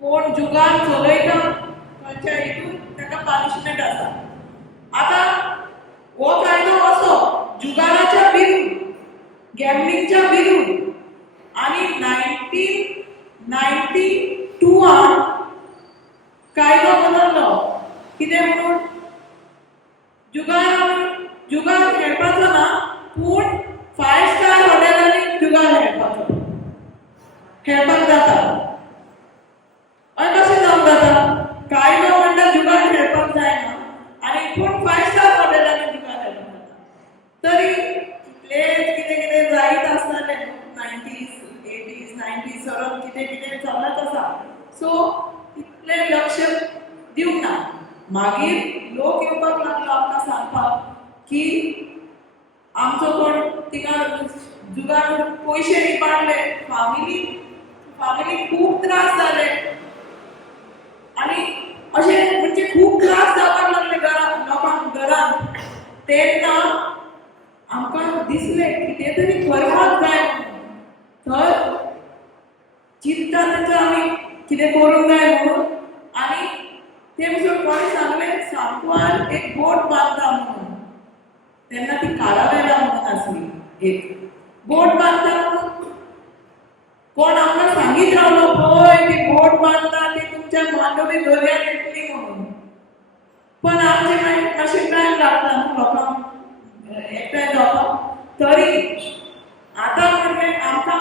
कोण जुगार चलयता खंयच्या हितून तेका पनिशमेंट आसा आतां हो कायदो असो जुगाराच्या विरुद्ध गॅम्बलिंगच्या विरुद्ध आणि 1992 कायदो बदललो कितें म्हणून जुगार खेळपाचो ना पूण 5 स्टार हॉटेलांनी जुगार खेळपाक जाता कशें जावंक जाता कायदो म्हणटा जुगार खेळपाक जायना आनी पूण 5 स्टार हॉटेलांनी जुगार खेळपाक जाता तरी कितलेंच कितें जायत आसतालें 90s 80s 90s सगळं कितें चलत आसा सो तितलें लक्ष दिवंक ना मागीर लोक येवपाक लागलो आमकां सांगपाक की आमचो कोण थिंगा जुगार पयशे इबाडले फामिली खूब त्रास जाले आनी अशें म्हणजे खूब त्रास जावपाक लागले लोकांक घरांत तेन्ना आमकां दिसलें कितें तरी करपाक जाय तर चिंता ताका आमी कितें करूंक जाय म्हणून आनी ते पसून कोणें सांगलें सांकवाल एक बोट बांदता म्हणून तेन्ना ती कारावेला म्हणून आसली एक बोट बांदता म्हणून कोण आमकां सांगीत रावलो पळय ती बोट बांदता ती तुमच्या मांडवी दर्यान येतली म्हणून पण आमचे मातशें टायम लागता न्हू लोकांक एकठांय जावपाक तरी आतां म्हणलें आमकां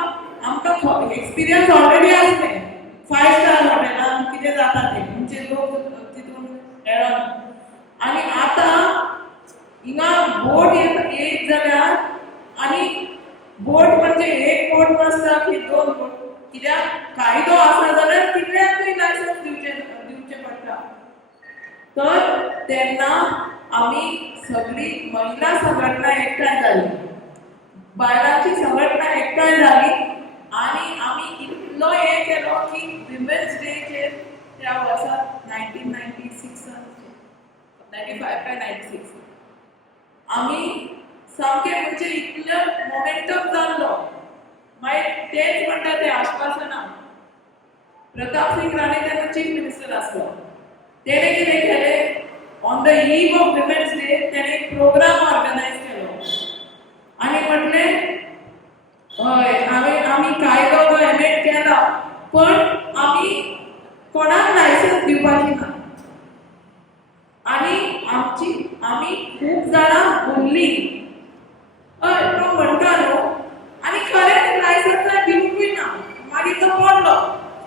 एक्सपिरियन्स ऑलरेडी आसलें 5 स्टार हॉटेलान कितें जाता तें म्हणजे लोक तितून येळोन आनी आतां हिंगा बोट येत जाल्यार आनी बोट म्हणजे एक बोट नासता की 2 बोट कित्याक कायदो आसा जाल्यार कितल्याकूय लायसन्स दिवचें पडटा तर तेन्ना आमी सगळी महिला संघटना एकठांय जाली बायलांची संघटना एकठांय जाली आनी आमी इतलो हे केलो की विमेन्स डेचेर त्या वर्सा 1996 95 काय 96 आमी सामकें म्हणजे इतलो मोमेंटम जाल्लो मागीर तेच म्हणटा तें आश्वासनां प्रताप सिंग राणे तेन्ना चीफ मिनिस्टर आसलो तेणे कितें केलें on the eve of women's day तेणे एक प्रोग्राम ऑर्गनायज केलो आनी म्हटलें हय आमी कायदो तो एमेंड केला पण आमी कोणाक लायसन्स दिवपाची ना आनी आमी खूब जाणां उरली हय तो म्हणटा न्हू आनी खरेंच लायसन्स दिवंकूय ना मागीर तो पडलो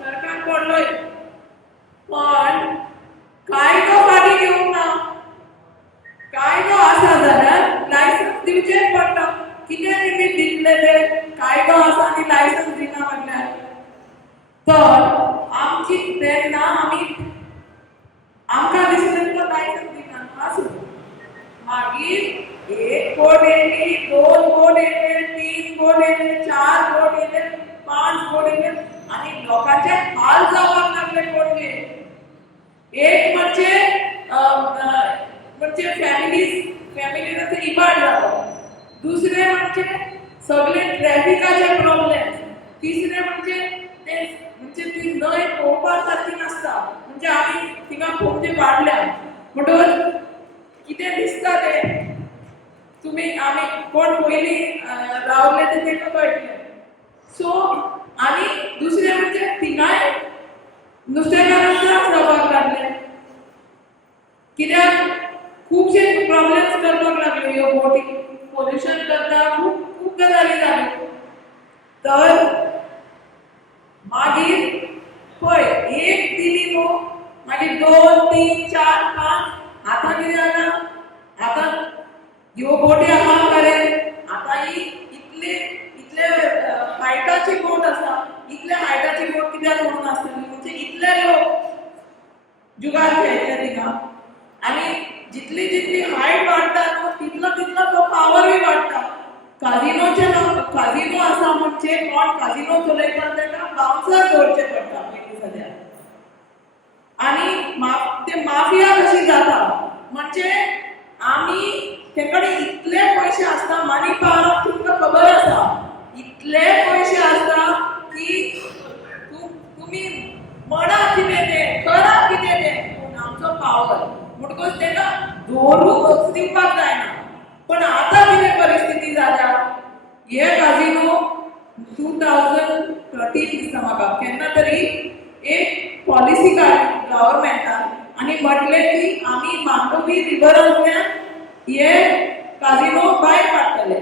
सरकार पडलोय पण कायदो फाटी घेवंक ना कायदो आसा जाल्यार लायसन्स दिवचेच पडटा कितें लिमीट दितले ते कायदो आसा आनी लायसन्स दिना म्हटल्यार तर आमची तेन्ना आमकां दिसलें तो लायसन्स दिना आसूं मागीर 1 बोट येयली 2 बोट येयले 3 बोट येयले 4 बोट येयले 5 बोट येयले आनी लोकांचे हाल जावपाक लागले पडले एक म्हणजे फॅमिलीन इबाड जालो दुसरे म्हणजे सगळे ट्रॅफिकाचे प्रॉब्लेम तिसरे म्हणजे ते म्हणजे ती न्हंय पळोवपाक सारकी नासता म्हणजे आमी थिंगा खूब वाडल्या म्हणटकच कितें दिसता तें तुमी आमी कोण पयलीं रावले ते तेका कळटलें सो आनी दुसरें म्हणजे थिंगाय नुस्तेकारांक त्रास जावपाक लागले मागीर 2, 3, 4, 5 आता कितें जाता आता ह्यो बोटी आहा खरे आता ही इतले हायटाची बोट आसा इतले हायटाची बोट कित्याक म्हणून आसतली म्हणजे इतले लोक जुगार खेळटले थिंगा आनी जितली हायट वाडटा तितलो तो पावरूय वाडटा काझिनो आसा म्हणजे कोण काझिनो चलयता ताका बाउन्सर दवरचे पडटा पयलीं सद्याक आनी ते माफिया कशी जाता म्हणजे आमी तेकडे इतले पैसे आसता मनी पावर तुमकां खबर आसा इतले पैसे आसता की तुमी म्हणा कितें तें करा कितें तें पूण आमचो पावर म्हणटकूच तेका दवरूच दिवपाक जायना पण आता कितें परिस्थिती जाल्या हे काझिनो 2013 दिसता म्हाका केन्ना तरी एक पॉलिसी काडली गव्हर्नमेंटान आनी म्हटलें की आमी मांडोवी रिव्हरांतल्यान हे काझिनो भायर काडटले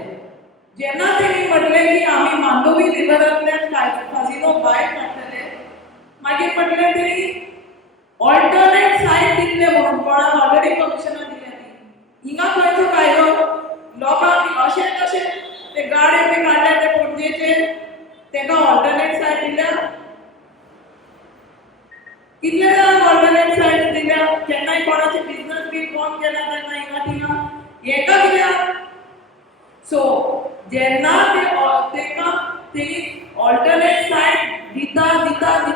जेन्ना तेणी म्हटलें की आमी मांडोवी रिव्हरांतल्यान काझिनो भायर काडटले मागीर म्हटलें तेणी ऑल्टरनेट सायट दितले म्हणून कोणाक ऑलरेडी परमिशनां दिल्या ती हिंगा खंयचो कायदो लोकांक अशें तशें ते गाडे बी काडले ते पणजेचेर तेका ऑल्टरनेट सायट दिल्या कितले जाण ऑल्टरनेट सायट दिल्या केन्नाय कोणाचे बिझनस बी बंद केला तेन्ना हिंगा थिंगा हेका कित्याक सो जेन्ना तेका तेणी ऑल्टरनेट सायट दिता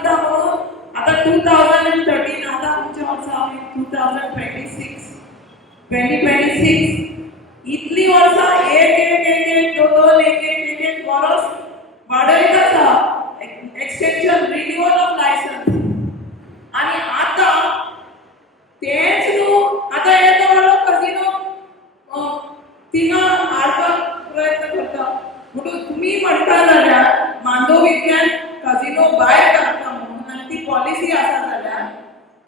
म्हणून आता 2013 आता आमच्या वर्सा आमी 2026 इतली वर्सां एक वर्स वाडयत आसा एक्सटेंशन रिन्यूअल ऑफ लायसन्स आनी आता तेच न्हू आता येतो व्हडलो काझिनो थिंगा हाडपाक प्रयत्न करता म्हणून तुमी म्हणटा जाल्यार मांडोवींतल्यान काझिनो भायर काडटा म्हणून आनी ती पॉलिसी आसा जाल्यार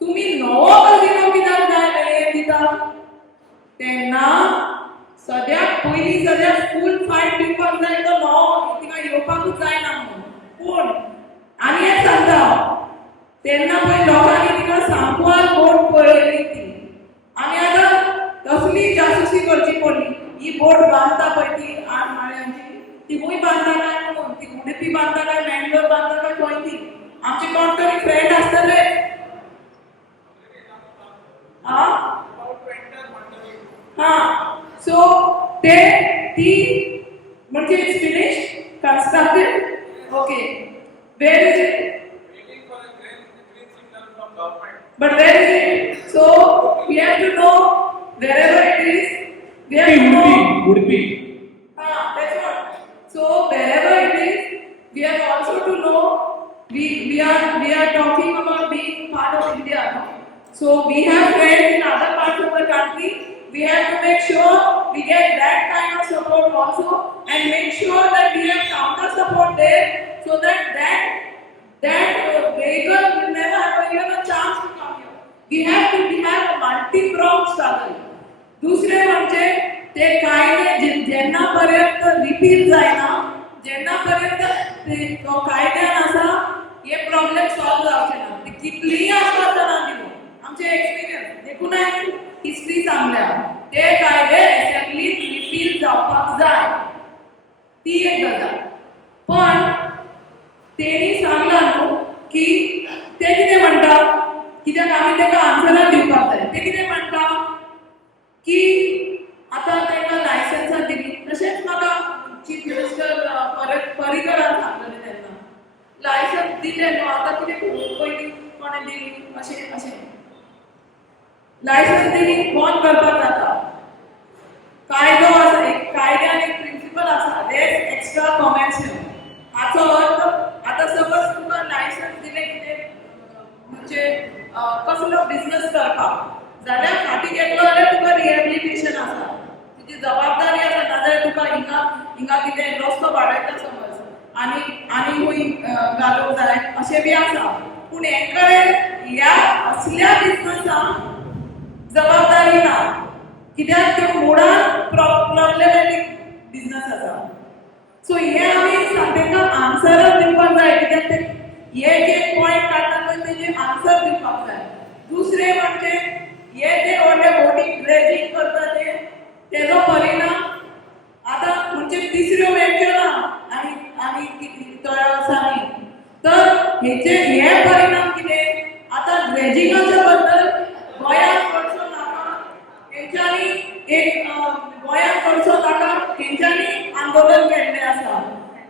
तुमी नवो काझिनो कित्याक जाय दिता तेन्ना सद्याक फूल फायट दिवपाक जाय तो नवो थिंगा येवपाकूच जायना म्हणून पूण आनी एक सांगता तेन्ना पळय लोकांनी तिका सांकवाल बोट पळयली ती आनी आतां तसली जासूसी करची पडली ही बोट बांदता पळय ती 8 माळ्यांची ती खूंय बांदता काय म्हणून ती उडपी बांदता काय मँगलोर बांदता काय खंय ती आमचे कोण तरी फ्रेंड आसतले सो ती म्हणजे it's finished constructed okay where is it But where is it? So we have to know wherever it is. We have to know. Udpi. That's what. So wherever it is, we have also to know. We are talking about being part of India. So we have friends in other parts of the country. We have to make sure we get that kind of support also, and make sure that we have counter support there, so that vehicle will never have even a chance to come here. We have a multi-pronged struggle. दुसरे म्हणजे ते कायदे जेन्ना पर्यंत repeal जायना जेन्ना पर्यंत तो कायद्यान आसा हे प्रॉब्लेम सॉल्व जावचे ना ते कितलीय आश्वासनां दिलो आमचे एक्सपिरियन्स देखून हिस्ट्री सांगल्या ते कायदे असेंब्लीत रिपील जावपाक जाय ती एक गजाल पण तेणी सांगला न्हू की ते कितें म्हणटा कित्याक आमी तेका आन्सरां दिवपाक जाय ते कितें म्हणटा की आतां तेका लायसन्सां दिली तशेंच म्हाका चीफ मिनिस्टर पर्रीकरान सांगलेलें तेन्ना लायसन्स दिलें न्हू आतां कितें पयलीं कोणें दिली अशें लायसन्स दिली बंद करपाक जाता कायदो आसा एक कायद्यान एक प्रिंसिपल आसा रेस एक्स्ट्रा कॉमर्शियल हाचो अर्थ आतां सपोज तुका लायसन्स दिलें कितें म्हणजे कसलो बिझनेस करपाक जाल्यार फाटीं घेतलो जाल्यार तुका रिहॅबिलिटेशन आसा तुजी जबाबदारी आसा नाजाल्यार तुका हिंगा कितें रस्तो वाडयता समज आनी खूंय घालूंक जाय अशें बी आसा पूण हेंका ह्या असल्या बिझनसांक जबाबदारी ना कित्याक त्यो मुळान प्रॉब्लेमॅटीक बिझनस आसा सो हे आमी तांकां आन्सर दिवपाक जाय कित्याक ते एक पॉयंट काडटा पळय तेजे आन्सर दिवपाक जाय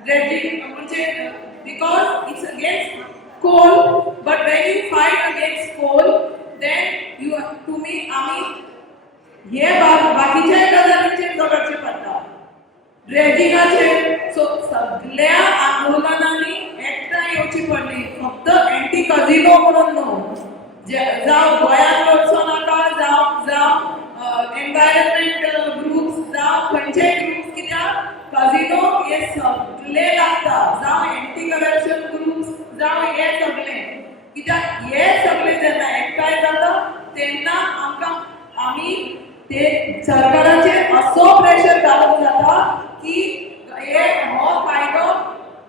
dredging because it's against coal, but when you fight against coal, then you आम्ही हे बाकीच्या गजालींचे करचे पडटा ड्रेजिंगाचे सो सगळ्या आंदोलनांनी एकठांय येवची पडली फक्त एंटी कझिनो म्हणून न्हू जावं गोंयांत करचो नाका जावं एनवायरमेंट ग्रुप्स जावं खंयचेय ग्रुप्स कित्याक कझिनो हे सगळे लागता जावं एंटी करप्शन ग्रुप्स जावं हे सगळे कित्याक हे सगळे जेन्ना एकठांय जाता तेन्ना आमी ते सरकाराचेर असो प्रेशर घालूंक जाता की हो कायदो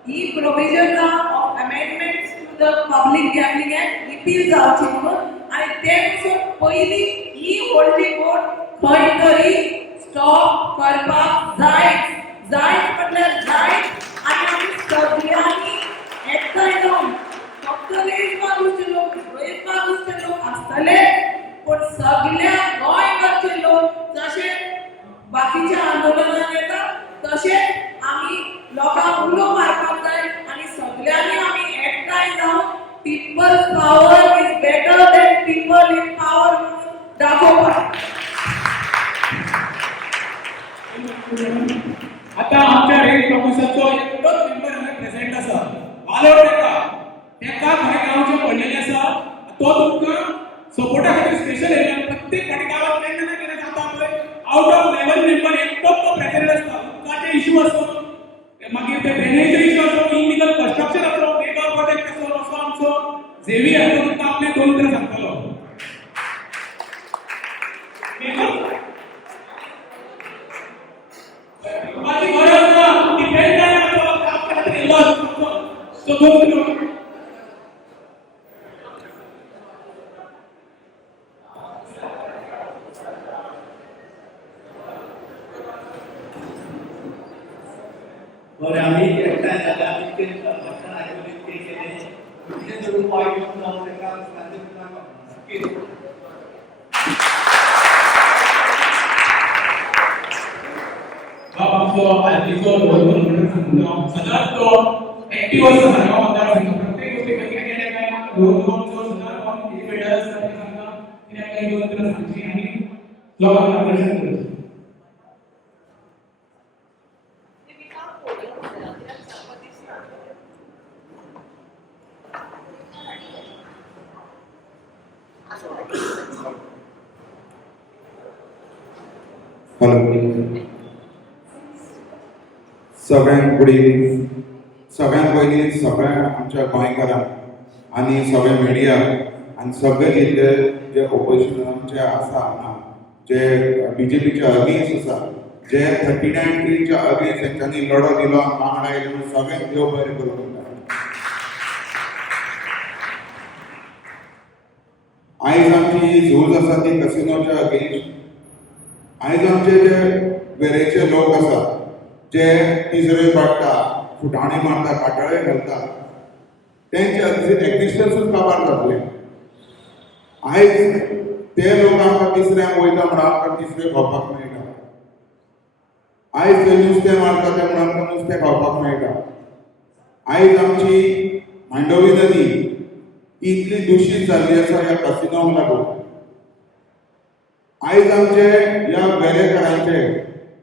ही provision of amendments to the public gambling act repeal जावची म्हणून आनी ते पसून पयली ही व्हडली वोट खंय तरी स्टॉप करपाक जायच म्हटल्यार जायच आनी आमी सगळ्यांनी एकठांय जावन फक्त रेशमागूचे लोक आसतले पण सगळ्या गोंयभरचे लोक जशे बाकीच्या आंदोलनांत येतात तशे आमी लोकांक उलो मारपाक जाय आनी सगळ्यांनी आमी एकठांय जावन people's power is better than people in power म्हणून दाखोवपाक आता आमच्या रेड कॉम्युनिस्टाचो एकटोच मेंबर हांगा प्रेझेंट आसा वालोड तेका खरे गांवचे पडलेले आसा तो तुमकां सपोर्टा खातीर स्पेशल एरिया प्रत्येक फाटी गांवांत केन्ना ना केन्ना जाता पळय आउट ऑफ लेवल मेंबर एकटोच तो प्रेझेंट आसता उदकाचे इश्यू आसता मागीर ते ड्रेनेजचे इश्यू आसता इलिगल कन्स्ट्रक्शन आसता मेगा प्रोजेक्ट आसता असो आमचो झेवियर तो तुमकां आपले दोन उतरां सांगतलो माझी गरज ना डिपेंड जायना काम खातीर येयलो आसता सो दोन उतरां बरें आमी एकठांय जाता आमी ते घटना आयोजीत केले कितें तरी उपाय घेवन हांव तेका सांगितलें आमचो आजचो म्हणून सदांच तो एक्टिव्ह आसता सारको मतदारसंघ प्रत्येक गोष्टी कितें केलें काय आमचो सदांच इंडिपेंडंट आसता ते सांगता कित्याक काही दोन तरां सांगची आनी लोकांक मार्गदर्शन करचें सगळ्यांक गुड इव्हनिंग सगळ्यांत पयलीं सगळ्या आमच्या गोंयकारांक आनी सगळे मिडिया आनी सगळे जितले जे ओपोजिशनाचे आसा जे बीजेपीचे अगेन्स्ट आसा जे 39 अगेन्स्ट तेंच्यांनी लढो दिलो वांगडा येयलो सगळ्यांक देव बरें करूं आयज आमची झूज आसा ती कसिनोच्या अगेन्स्ट आयज आमचे जे वेरेचे लोक आसा जे तिसरे काडटा फुटाणे मारता काटाळे घालता तेंचे एक्झिस्टन्सूच काबार जातले आयज ते लोक आमकां तिसऱ्यांक वयता म्हणून आमकां तिसरे खावपाक मेळटा आयज ते नुस्तें मारता ते म्हणून आमकां नुस्तें खावपाक मेळटा आयज आमची मांडोवी नदी इतली दूषित जाल्ली आसा ह्या कसिनोक लागून आयज आमचे ह्या वेरेकारांचे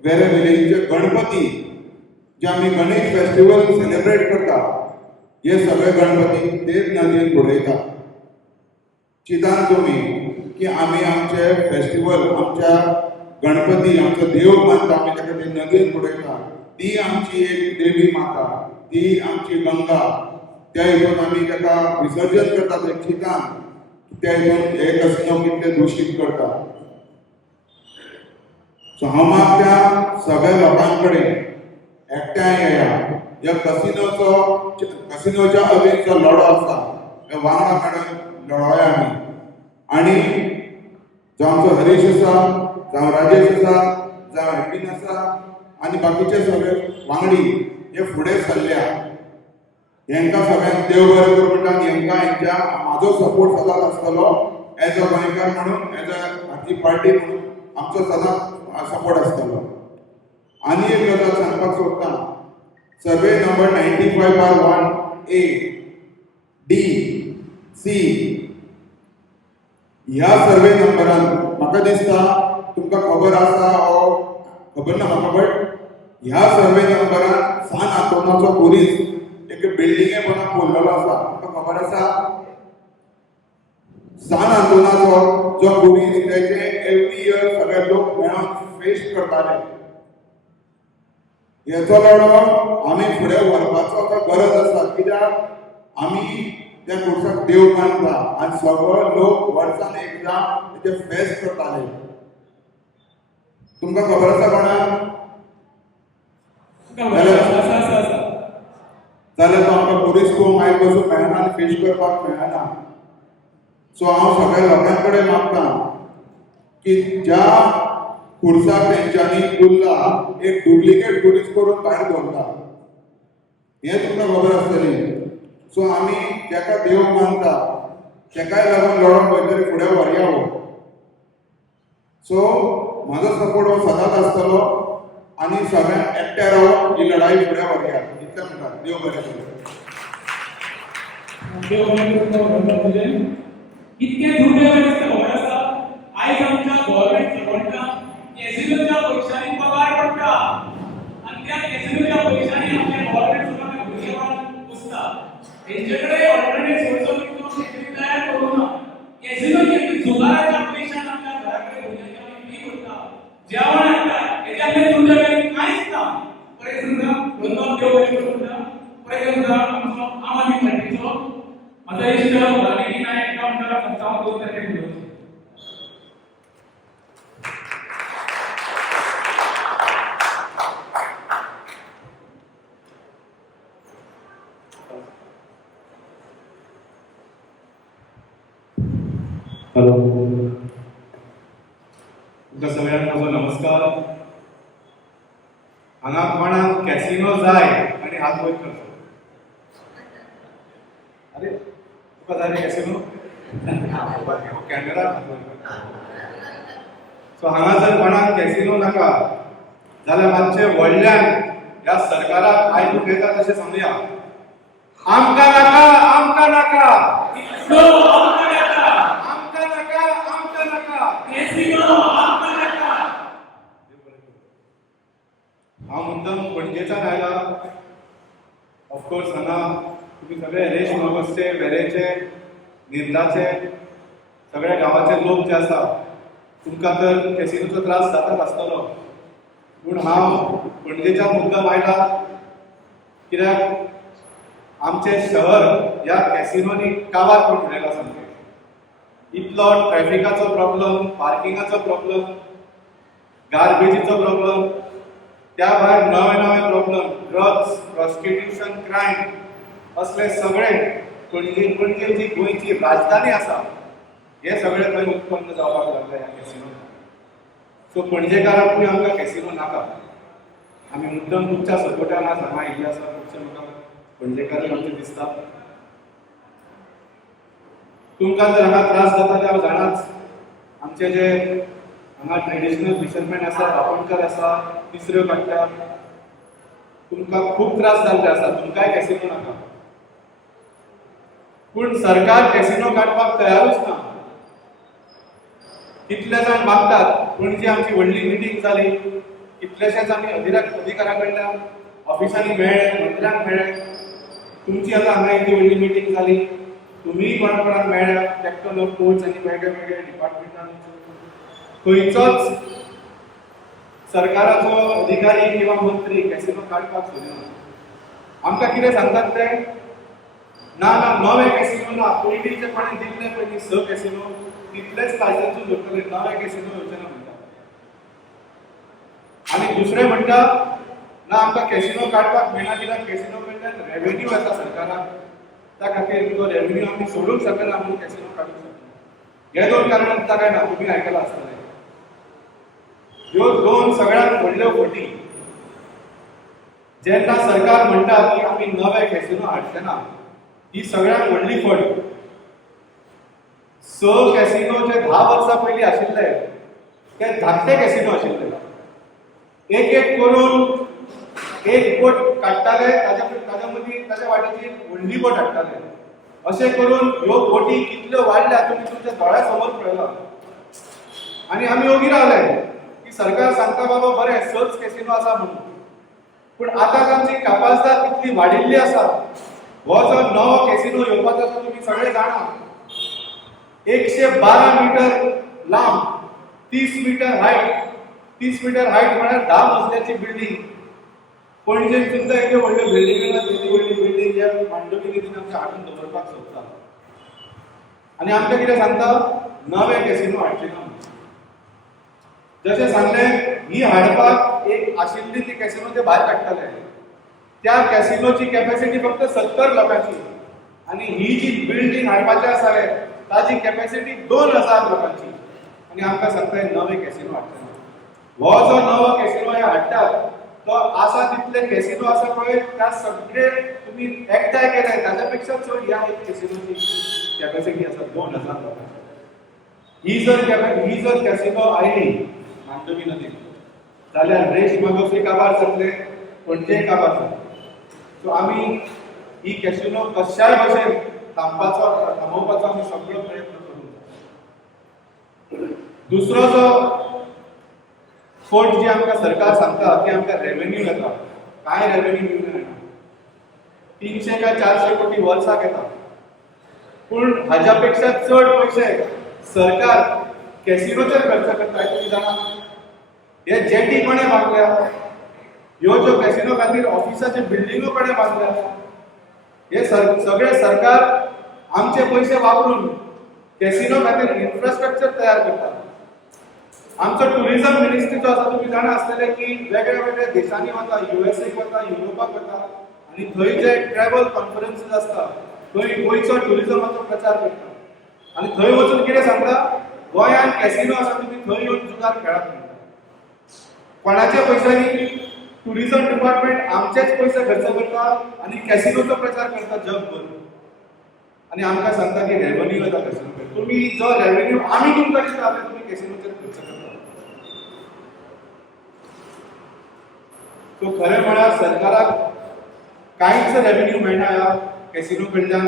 वेरे विलेजीचे गणपती जे आमी गणेश फेस्टिवल सेलिब्रेट करता हे सगळे गणपती तेच नदीन बुडयता चिंतान तुमी की आमी आमचे फेस्टिवल आमच्या गणपती आमचो देव मानता आमी ताका ते नदीन बुडयता ती आमची एक देवी माता ती आमची गंगा त्या हितून आमी ताका विसर्जन करता ते चिंतान त्या हितून हे कसिनो कितले दूषित करता सो हांव मागता सगळ्या लोकां कडेन एकठांय येया ह्या कसिनोच्या अगेन्स्ट जो लढो आसा हे वांगडा मेळून लढोया आमी आनी जो आमचो हरीश आसा जावं राजेश आसा जावं हेपीन आसा आनी बाकीचे सगळे वांगडी हे फुडें सरल्या हेंकां सगळ्यांक देव बरें करूं म्हणटा आनी हेंच्या म्हाजो सपोर्ट सदांच आसतलो एज अ गोंयकार म्हणून एज अ भारतीय पार्टी म्हणून आमचो सदांच सपोर्ट आसतलो आनी एक गजाल सांगपाक सोदता survey number 95/1A D C ह्या सर्वे नंबरान म्हाका दिसता तुमकां खबर आसा खबर ना म्हाका बट ह्या सर्वे नंबरान सान आंतोनाचो पुलीस एक बिल्डिंगे बनून पडलेलो आसा तुमकां खबर आसा सान आंतोनाचो जो पुलीस त्याचे एवरी इयर सगळे लोक मेळून फेस्ट करताले हेचो लढो आमी फुडें व्हरपाचो आता गरज आसा कित्याक आमी त्या कोर्साक देव मानता आनी सगळे लोक वर्सान एकदा तेचे फेस्ट करताले तुमकां खबर आसा कोणाक जाल्यार तो आमकां पुलीस पळोवंक आयज बसून मेळना आनी फेस्ट करपाक मेळना सो हांव सगळ्या लोकां कडेन मागता की ज्या खुर्साक तेंच्यांनी पुल्ला एक डुप्लिकेट पुलीस करून भायर दवरता हें तुमकां खबर आसतली सो आमी तेका देव मानता तेकाय लागून लढोन खंय तरी फुडें व्हरया सो म्हाजो सपोर्ट हो सदांच आसतलो आनी सगळ्यांक एकठांय रावन ही लढाई फुडें व्हरया इतलें म्हणटा देव बरें करूं इतके दुर्दैव दिसता खबर आसा आयज आमच्या गव्हर्नमेंट सर्वंटांक कॅसिनोच्या पयशांनी पगार पडटा आनी त्या कॅसिनोच्या पयशांनी आमचे गव्हर्नमेंट सर्वंट भुरगेपण पुसता तेंचे कडेन ऑल्टरनेट सोर्स ऑफ इनकम शेती तयार करूं ना कॅसिनोचे जुगाराच्या पयशान आमच्या घरा कडेन भुरग्यांची आमी फी भरता जेवण हाडटा हेच्यातले दुर्दैव कांयच ना फॉर एक्झाम्पल दोन देव बरें करूं फॉर एक्झाम्पल आमचो आम आदमी पार्टीचो माझा इष्ट वाल्मिकी नायक का म्हणटा 57 दिवस हॅलो तुमकां सगळ्यांक म्हजो नमस्कार हांगा कोणाक कॅसिनो जाय आनी हात वयर करचो अरे तुका जाय रे कॅसिनो कॅमेरा सो हांगा जर कोणाक कॅसिनो नाका जाल्यार मातशें व्हडल्यान ह्या सरकाराक आयकूंक येता तशें सांगया आमकां नाका आमकां नाका आमकां नाका आमकां नाका कॅसिनो आमकां नाका हांव मुद्दम पणजेच्यान आयला ऑफकोर्स हांगा तुम्ही सगळे रेश मागोसचे वेरेचे निर्धाचे सगळ्या गांवाचे लोक जे आसा तुमकां तर कॅसिनोचो त्रास जाताच आसतलो पूण हांव पणजेच्यान मुद्दम आयला कित्याक आमचे शहर ह्या कॅसिनोनी काबार करून उडयला सामकें इतलो ट्रॅफिकाचो प्रॉब्लम पार्किंगाचो प्रॉब्लम गार्बेजीचो प्रॉब्लम त्या भायर नवे नवे प्रॉब्लम ड्रग्स प्रॉस्टिट्यूशन क्रायम असले सगळे पणजे जी गोंयची राजधानी आसा हे सगळे थंय उत्पन्न जावपाक लागले ह्या कॅसिनोन सो पणजेकारांकूय आमकां कॅसिनो नाका आमी मुद्दम तुमच्या सपोर्टान आज हांगा आयिल्ले आसा खुबशे म्हाका पणजेकारूय आमचे दिसता तुमकां जर हांगा त्रास जाता ते हांव जाणाच आमचे जे हांगा ट्रेडिशनल फिशरमॅन आसा रापणकार आसा तिसऱ्यो काडटा तुमकां खूब त्रास जाल्ले आसा तुमकांय कॅसिनो नाका पूण सरकार कॅसिनो काडपाक तयारूच ना कितले जाण मागतात पणजे आमची व्हडली मिटींग जाली कितलेशेच आमी अधिकाऱ्या कडल्यान ऑफिसांनी मेळ्ळे मंत्र्यांक मेळ्ळे तुमची आतां हांगा इतली व्हडली मिटींग जाली तुमीय कोणा कोणाक मेळ्ळ्या कॅप्टन ऑफ पोर्ट्स आनी वेगळे वेगळे डिपार्टमेंटान खंयचोच सरकाराचो अधिकारी किंवा मंत्री कॅसिनो काडपाक सोदिना आमकां कितें सांगतात ते ना ना नवे कॅसिनो ना पयलींचे कोणें दिल्ले पयलीं 6 कॅसिनो तितलेच लायसन्सूच दवरतले नवे कॅसिनो येवचे ना म्हणटा आनी दुसरें म्हणटा ना आमकां कॅसिनो काडपाक मेळना कित्याक कॅसिनो कडल्यान रेव्हेन्यू येता सरकाराक त्या खातीर तो रेव्हेन्यू आमी सोडूंक शकना म्हणून कॅसिनो काडूंक शकना हे दोन कारणां आमकां काय ना तुमी आयकलां आसतलें ह्यो दोन सगळ्यांत व्हडल्यो फटी जेन्ना सरकार म्हणटा की आमी नवे कॅसिनो हाडचे ना ही सगळ्यांत व्हडली फट 6 कॅसिनो जे 10 वर्सां पयलीं आशिल्ले ते धाकटे कॅसिनो आशिल्ले एक एक करून एक बोट काडटाले ताज्या मदीं ताज्या वाटेची व्हडली बोट हाडटाले. अशें करून ह्यो बोटी कितल्यो वाडल्या तुमी तुमच्या दोळ्या समोर पळयला. आनी आमी ओगी रावले की सरकार सांगता बाबा बरें सच कॅसिनो आसा म्हणून, पूण आतां तांची कॅपासिटी कितली वाडिल्ली आसा. हो जो नवो कॅसिनो येवपाचो आसा तुमी सगळे जाणा. 112 मीटर लांब, 30 मीटर हायट. 30 मीटर हायट म्हळ्यार 10 मजल्याची बिल्डींग. पणजेन सुद्दां एक व्हडल्यो बिल्डिंग ना, तितली व्हडली बिल्डींग जे मांडवी निधीन आमच्या हाडून दवरपाक सोदता. आनी आमकां कितें सांगता, नवे कॅसिनो हाडचे ना. जशें सांगलें ही हाडपाक एक आशिल्ली ती कॅसिनो ते भायर काडटाले. त्या कॅसिनोची कॅपॅसिटी फक्त 70 लोकांची आनी ही जी बिल्डींग हाडपाची आसा ताजी कॅपॅसिटी 2000 लोकांची. आनी आमकां सांगता नवे कॅसिनो हाडचे ना. हो जो नवो कॅसिनो हे हाडटात तो आसा तितले कॅसिनो आसा पळय त्या सगळे तुमी एकठांय केले ताच्या पेक्षा चड ह्या एक कॅसिनोची कॅपॅसिटी आसा 2000 लोकांची. ही जर कॅसिनो आयली मांडवी नदीक जाल्यार रेश मागोवपी काबार जातले, पणजे काबार जातले. सो आमी ही कॅसिनो कशाय भशेन थांबोवपाचो आमी सगळो प्रयत्न करूं. दुसरो जो फोट जी आमकां सरकार सांगता की आमकां रेव्हेन्यू येता, काय रेव्हेन्यू येना, 300 काय 400 कोटी वर्साक येता. पूण हाज्या पेक्षा चड पयशे सरकार कॅसिनोचेर खर्च करता. तुम्ही जाणा हे जेटी कोणे बांदल्या, ह्यो ज्यो कॅसिनो खातीर ऑफिसाचे बिल्डिंगो कोणे बांदल्या, हे सगळे सरकार आमचे पयशे वापरून कॅसिनो खातीर इन्फ्रास्ट्रक्चर तयार करता. आमचो टुरिझम मिनिस्ट्री जो आसा तुमी जाणा आसतले की वेगळ्या वेगळ्या देशांनी वता, USA वता, युरोपाक वता आनी थंय जे ट्रॅव्हल कॉन्फरन्सीस आसता थंय गोंयचो टुरिझमाचो प्रचार करता. आनी थंय वचून कितें सांगता, गोंयांत कॅसिनो आसा तुमी थंय येवन जुगार खेळात म्हणटा. कोणाच्या पयशांनी टुरिझम डिपार्टमेंट आमचेच पयशे खर्च करता आनी कॅसिनोचो प्रचार करता जगभर. आनी आमकां सांगता की रेव्हेन्यू येता कॅसिनोचेर. तुमी जो रेव्हेन्यू आमी तुमकां दिता ते तुमी कॅसिनोचेर खर्च करता. सो खरें म्हळ्यार सरकाराक कांयच रेव्हेन्यू मेळना ह्या कॅसिनो कडल्यान.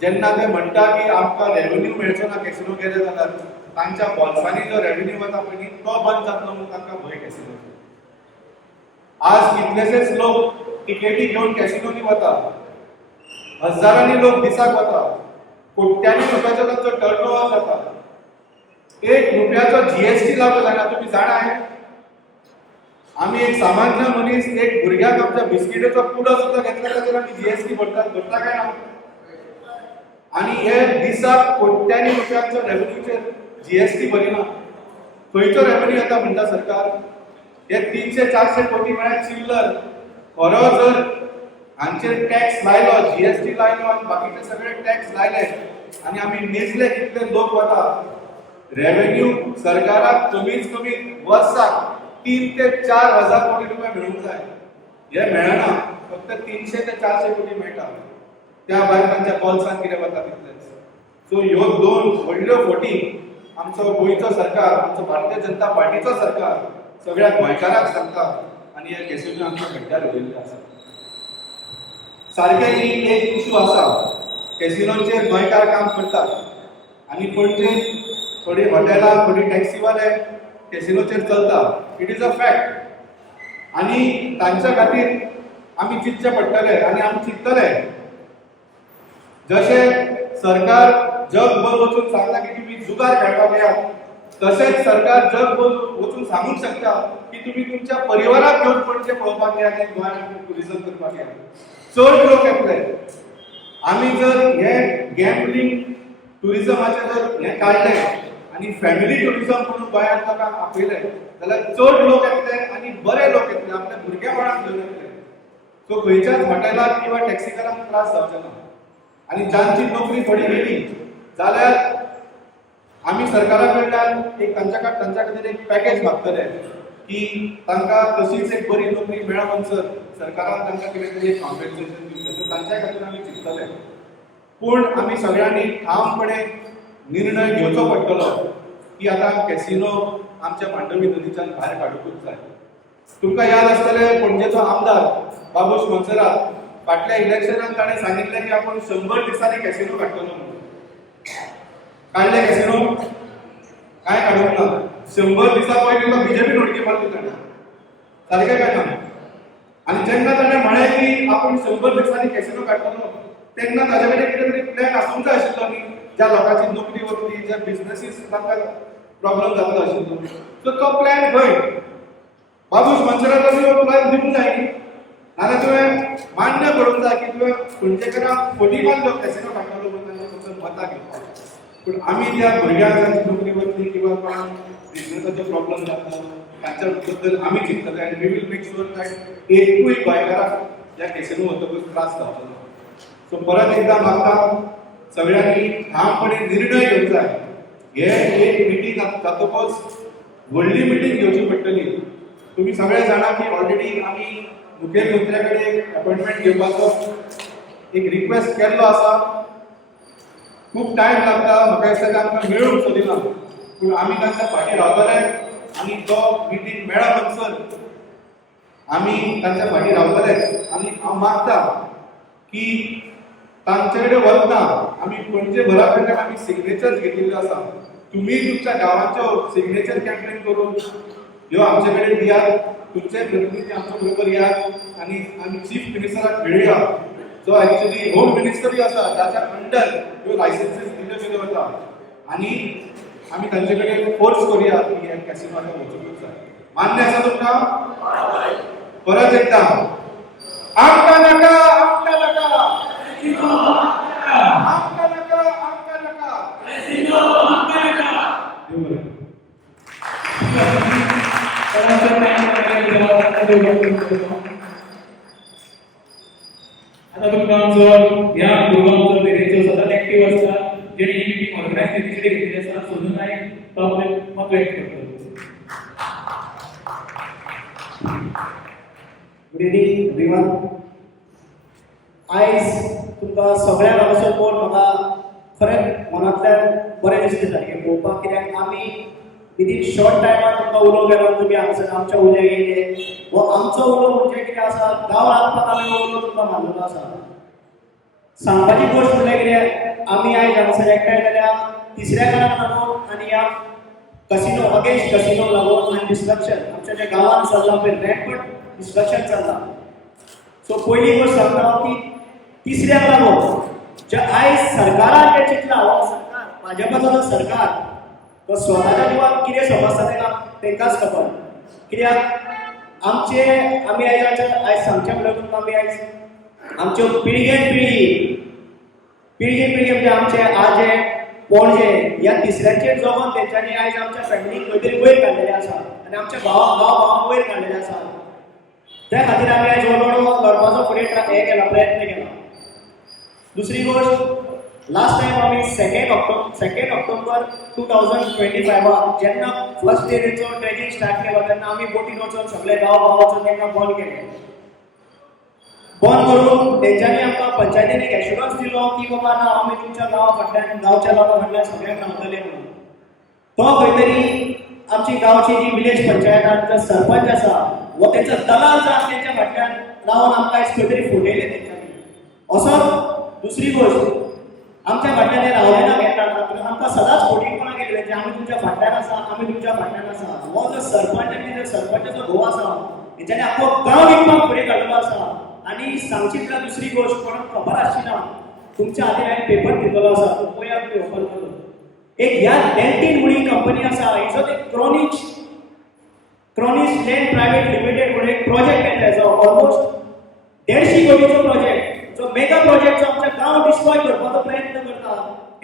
जेन्ना ते म्हणटा की आमकां रेव्हेन्यू मेळचो ना कॅसिनो गेले जाल्यार तांच्या बॉल्सांनी जो रेव्हेन्यू वता पळय तो बंद जातलो म्हणून तांकां भंय कॅसिनोचो. आज कितलेशेच लोक तिकेटी घेवन कॅसिनोनी वता, हजारांनी लोक दिसाक वता, कोट्यांनी रुपयाचो तांचो टर्नओव्हर जाता. 1 रुपयाचो GST लागू जायना. तुम्ही जाणा हे आमी एक सामान्य मनीस एक भुरग्याक आमच्या बिस्किटेचो पुडो सुद्दां घेतला ताचेर आमी GST भरता काय ना. आनी हे दिसाक कोट्यांनी रुपयांचो रेव्हेन्यूचेर GST भरिना. खंयचो रेव्हेन्यू येता म्हणटा सरकार. हे 300-400 कोटी म्हळ्यार चिल्लर. खरो जर हांचेर टॅक्स लायलो, GST लायलो आनी बाकीचे सगळे टॅक्स लायले आनी आमी मेजले कितले लोक वता, रेव्हेन्यू सरकाराक कमीत कमी वर्साक 3 ते 4 हजार कोटी रुपया मेळूंक जाय. हे मेळना, फक्त 300 ते 400 कोटी मेळटा. त्या भायर तांच्या बॉल्सान कितें वता तितलेच. सो ह्यो 2 व्हडल्यो फोटी आमचो गोंयचो सरकार, आमचो भारतीय जनता पार्टीचो सरकार सगळ्या गोंयकारांक सांगता आनी हे कॅसिनो आमच्या खड्ड्यार उडयल्ले आसा. सारकें ही एक इशू आसा. कॅसिनोचेर गोंयकार काम करतात आनी पणजे थोडी हॉटेलां, थोडी टॅक्सीवाले कॅसिनोचेर चलता. It is a fact. आनी तांच्या खातीर आमी चिंतचे पडटले आनी आमी चिंततले. जशें सरकार जगभर वचून सांगता की तुम्ही जुगार खेळपाक या, तशेंच सरकार जगभर वचून सांगूंक शकता की तुम्ही तुमच्या परिवाराक घेवन पणजे पळोवपाक या आनी गोंयांत टुरिझम करपाक या. चड लोक येतले. आमी जर हे गॅम्बलिंग टुरिझमाचे जर हे काडले आनी फॅमिली टुरिझम म्हणून गोंयांत लोकांक आपयले जाल्यार चड लोक येतले आनी बरे लोक येतले, आपल्या भुरग्या बाळांक घेवन येतले. सो खंयच्याच हॉटेलाक किंवा टॅक्सीकारांक त्रास जावचे ना. आनी जांची नोकरी थोडी गेली जाल्यार आमी सरकारा कडल्यान एक तांच्या खातीर एक पॅकेज मागतले की तांकां तशीच एक बरी नोकरी मेळा म्हणसर सरकारान तांकां कितें तरी एक कॉम्पेन्सेशन दिवचें. सो तांच्या खातीर आमी चिंततले. पूण आमी सगळ्यांनी ठामपणे निर्णय घेवचो पडटलो की आतां कॅसिनो आमच्या मांडवी नदीच्यान भायर काडूंकूच जाय. तुमकां याद आसतलें पणजेचो आमदार बाबूश मोन्सेरात फाटल्या इलेक्शनाक ताणें सांगितलें की आपण 100 दिसांनी कॅसिनो काडटलो म्हणून. काढले कॅसिनो? काय काडूंक ना. 100 दिसां पयलीं तो बीजेपी उडकी मारली ताणें. सारकें काय ना? आनी जेन्ना ताणें म्हळें की आपण 100 दिसांनी कॅसिनो काडटलो तेन्ना ताजे कडेन कितें तरी प्लॅन आसूंक जाय आशिल्लो न्ही. ज्या लोकांची नोकरी वतली, ज्या बिझनेसीस तांकां प्रॉब्लेम जातलो आशिल्लो. सो तो प्लॅन खंय? बाबूश मोन्सेरातान हो प्लॅन दिवंक जाय न्ही. नाल्यार तुवें मान्य करूंक जाय की तुवें पणजेकारांक फोटी मारलो कॅसिनो काडटलो म्हणून तांचे कडसून मतां घेवपाक. पूण आमी त्या भुरग्यांक जांची नोकरी वतली किंवा कोणाक बिझनेसाचो प्रॉब्लेम जातलो तांच्या बद्दल आमी चिंततले आनी we will make sure that एकूय गोंयकाराक ह्या कॅसिनो वतकूच त्रास जावचो ना. सो परत एकदां म्हाका सगळ्यांनी ठामपणे निर्णय घेवंक जाय. हे एक मिटींग जातकच व्हडली मिटींग घेवची पडटली. तुम्ही सगळे जाणा की ऑलरेडी आमी मुखेलमंत्र्या कडेन अपॉइंटमेंट घेवपाचो एक रिक्वेस्ट केल्लो आसा. खूब टायम लागता, म्हाका दिसता की आमकां मेळूंक सोदिना. पूण आमी तांच्या फाटीं रावतले आनी तो मिटींग मेळ्ळा म्हणसर आमी तांच्या फाटीं रावतले. आनी हांव मागता की तांचे कडेन वतना आमी पणजे भरा कडल्यान आमी सिग्नेचर्स घेतिल्ल्यो आसा. तुमी तुमच्या गांवांच्यो सिग्नेचर कॅम्पेन करून ह्यो आमचे कडेन दियात. तुमचे प्रतिनिधी आमच्या बरोबर यात आनी आमी चीफ मिनिस्टराक मेळुया जो एक्चुअली होम मिनिस्टरी आसा ताच्या अंडर ह्यो लायसन्सीस दिल्यो गेल्यो वता. आनी आमी तांचे कडेन फोर्स करुया की हे कॅसिनोचे वचूंकूच जाय. मान्य आसा तुमकां? परत एकदां आमकां नाका, आमकां नाका, आमकां नाका, आमकां नाका. देव बरें. आता तुमकां आमचो ह्या प्रोग्रामचो तेरेचो सदांच एक्टिव्ह आसता जेणे ही मिटींग ऑर्गनायज केल्ली घेतली आसता. सोनू नायक तो आपले मत व्यक्त करतलो. Good evening everyone. आयज तुमकां सगळ्यांक हांगासर पळोवन म्हाका खरेंच मनांतल्यान बरें दिसलें सारकें पळोवपाक. कित्याक आमी विदीन शॉर्ट टायमान तुमकां उलोवंक गेलो तुमी हांगासर आमच्या उलोवंक येयले. हो आमचो उलो म्हणजे कितें आसा, गांव राखपाक आमी हो उलो तुमकां मारलेलो आसा. सांगपाची गोश्ट म्हणल्यार कितें, आमी आयज हांगासर एकठांय जाल्या तिसऱ्या कारणाक लागून आनी ह्या कसिनो अगेन्स्ट कसिनो लागून आनी डिस्ट्रक्शन आमच्या ज्या गांवांत चल्लां पळय रॅम्पंट डिस्ट्रक्शन चल्लां. सो पयली गोश्ट सांगता हांव की तिसऱ्याक लागून जे आयज सरकारान जे चिंतलां, हो सरकार भाजपाचो जो सरकार तो स्वताच्या जिवाक कितें समजता तेंकाच खबर. कित्याक आमी आयज सांगचे म्हणल्यार तुमकां आमी आयज आमच्यो पिळगेन पिळगी म्हणजे आमचे आजे पणजे ह्या तिसऱ्यांचेर जगोन तेंच्यांनी आयज आमच्या फॅमिलीक खंय तरी वयर काडलेले आसा आनी आमच्या भावांक वयर काडलेले आसा. त्या खातीर आमी आयज व्हडलो लढपाचो फुडें प्रयत्न केला. दुसरी गोश्ट, लास्ट टायम आमी 2 ऑक्टोबर 2025 जेन्ना फर्स्ट डेचो ट्रेनिंग स्टार्ट केलो तेन्ना आमी बोटीन वचून सगळे गांव वचून तेंकां बंद केलें. बंद करून तेंच्यांनी आमकां पंचायतीन एक एश्युरन्स दिलो की बाबा ना आमी तुमच्या गांवा फाटल्यान गांवच्या लोकां फाटल्यान सगळ्यांक रावतले म्हणून. तो खंय तरी आमची गांवची जी विलेज पंचायतांचो सरपंच आसा वो तेंचो दलाल जावन तेंच्या फाटल्यान रावन आमकां खंय तरी फुटयले तेंच्यांनी. असो दुसरी गोश्ट, आमच्या फाटल्यान हे रावले ना केन्ना आमकां सदांच फोटींगपणां केली तेंची आमी तुमच्या फाटल्यान आसा, आमी तुमच्या फाटल्यान आसा. हो जो सरपंच आनी जो सरपंचाचो घोव आसा तेंच्यांनी आख्खो गांव विकपाक फुडें काडलेलो आसा. आनी सांगची म्हळ्यार दुसरी गोश्ट कोणाक खबर आसची ना, तुमच्या हातीन हांवें पेपर दिल्लो आसा तो पळया तुमी ओपन करून. एक ह्या डेल्टीन म्हणून कंपनी आसा, हिचो एक क्रॉनिश लँड प्रायवेट लिमिटेड म्हणून एक प्रोजेक्ट येता जो ऑलमोस्ट 150 कोटीचो प्रोजेक्ट, जो मेगा प्रोजेक्ट जो आमच्या गांव डिस्ट्रॉय करपाचो प्रयत्न करता.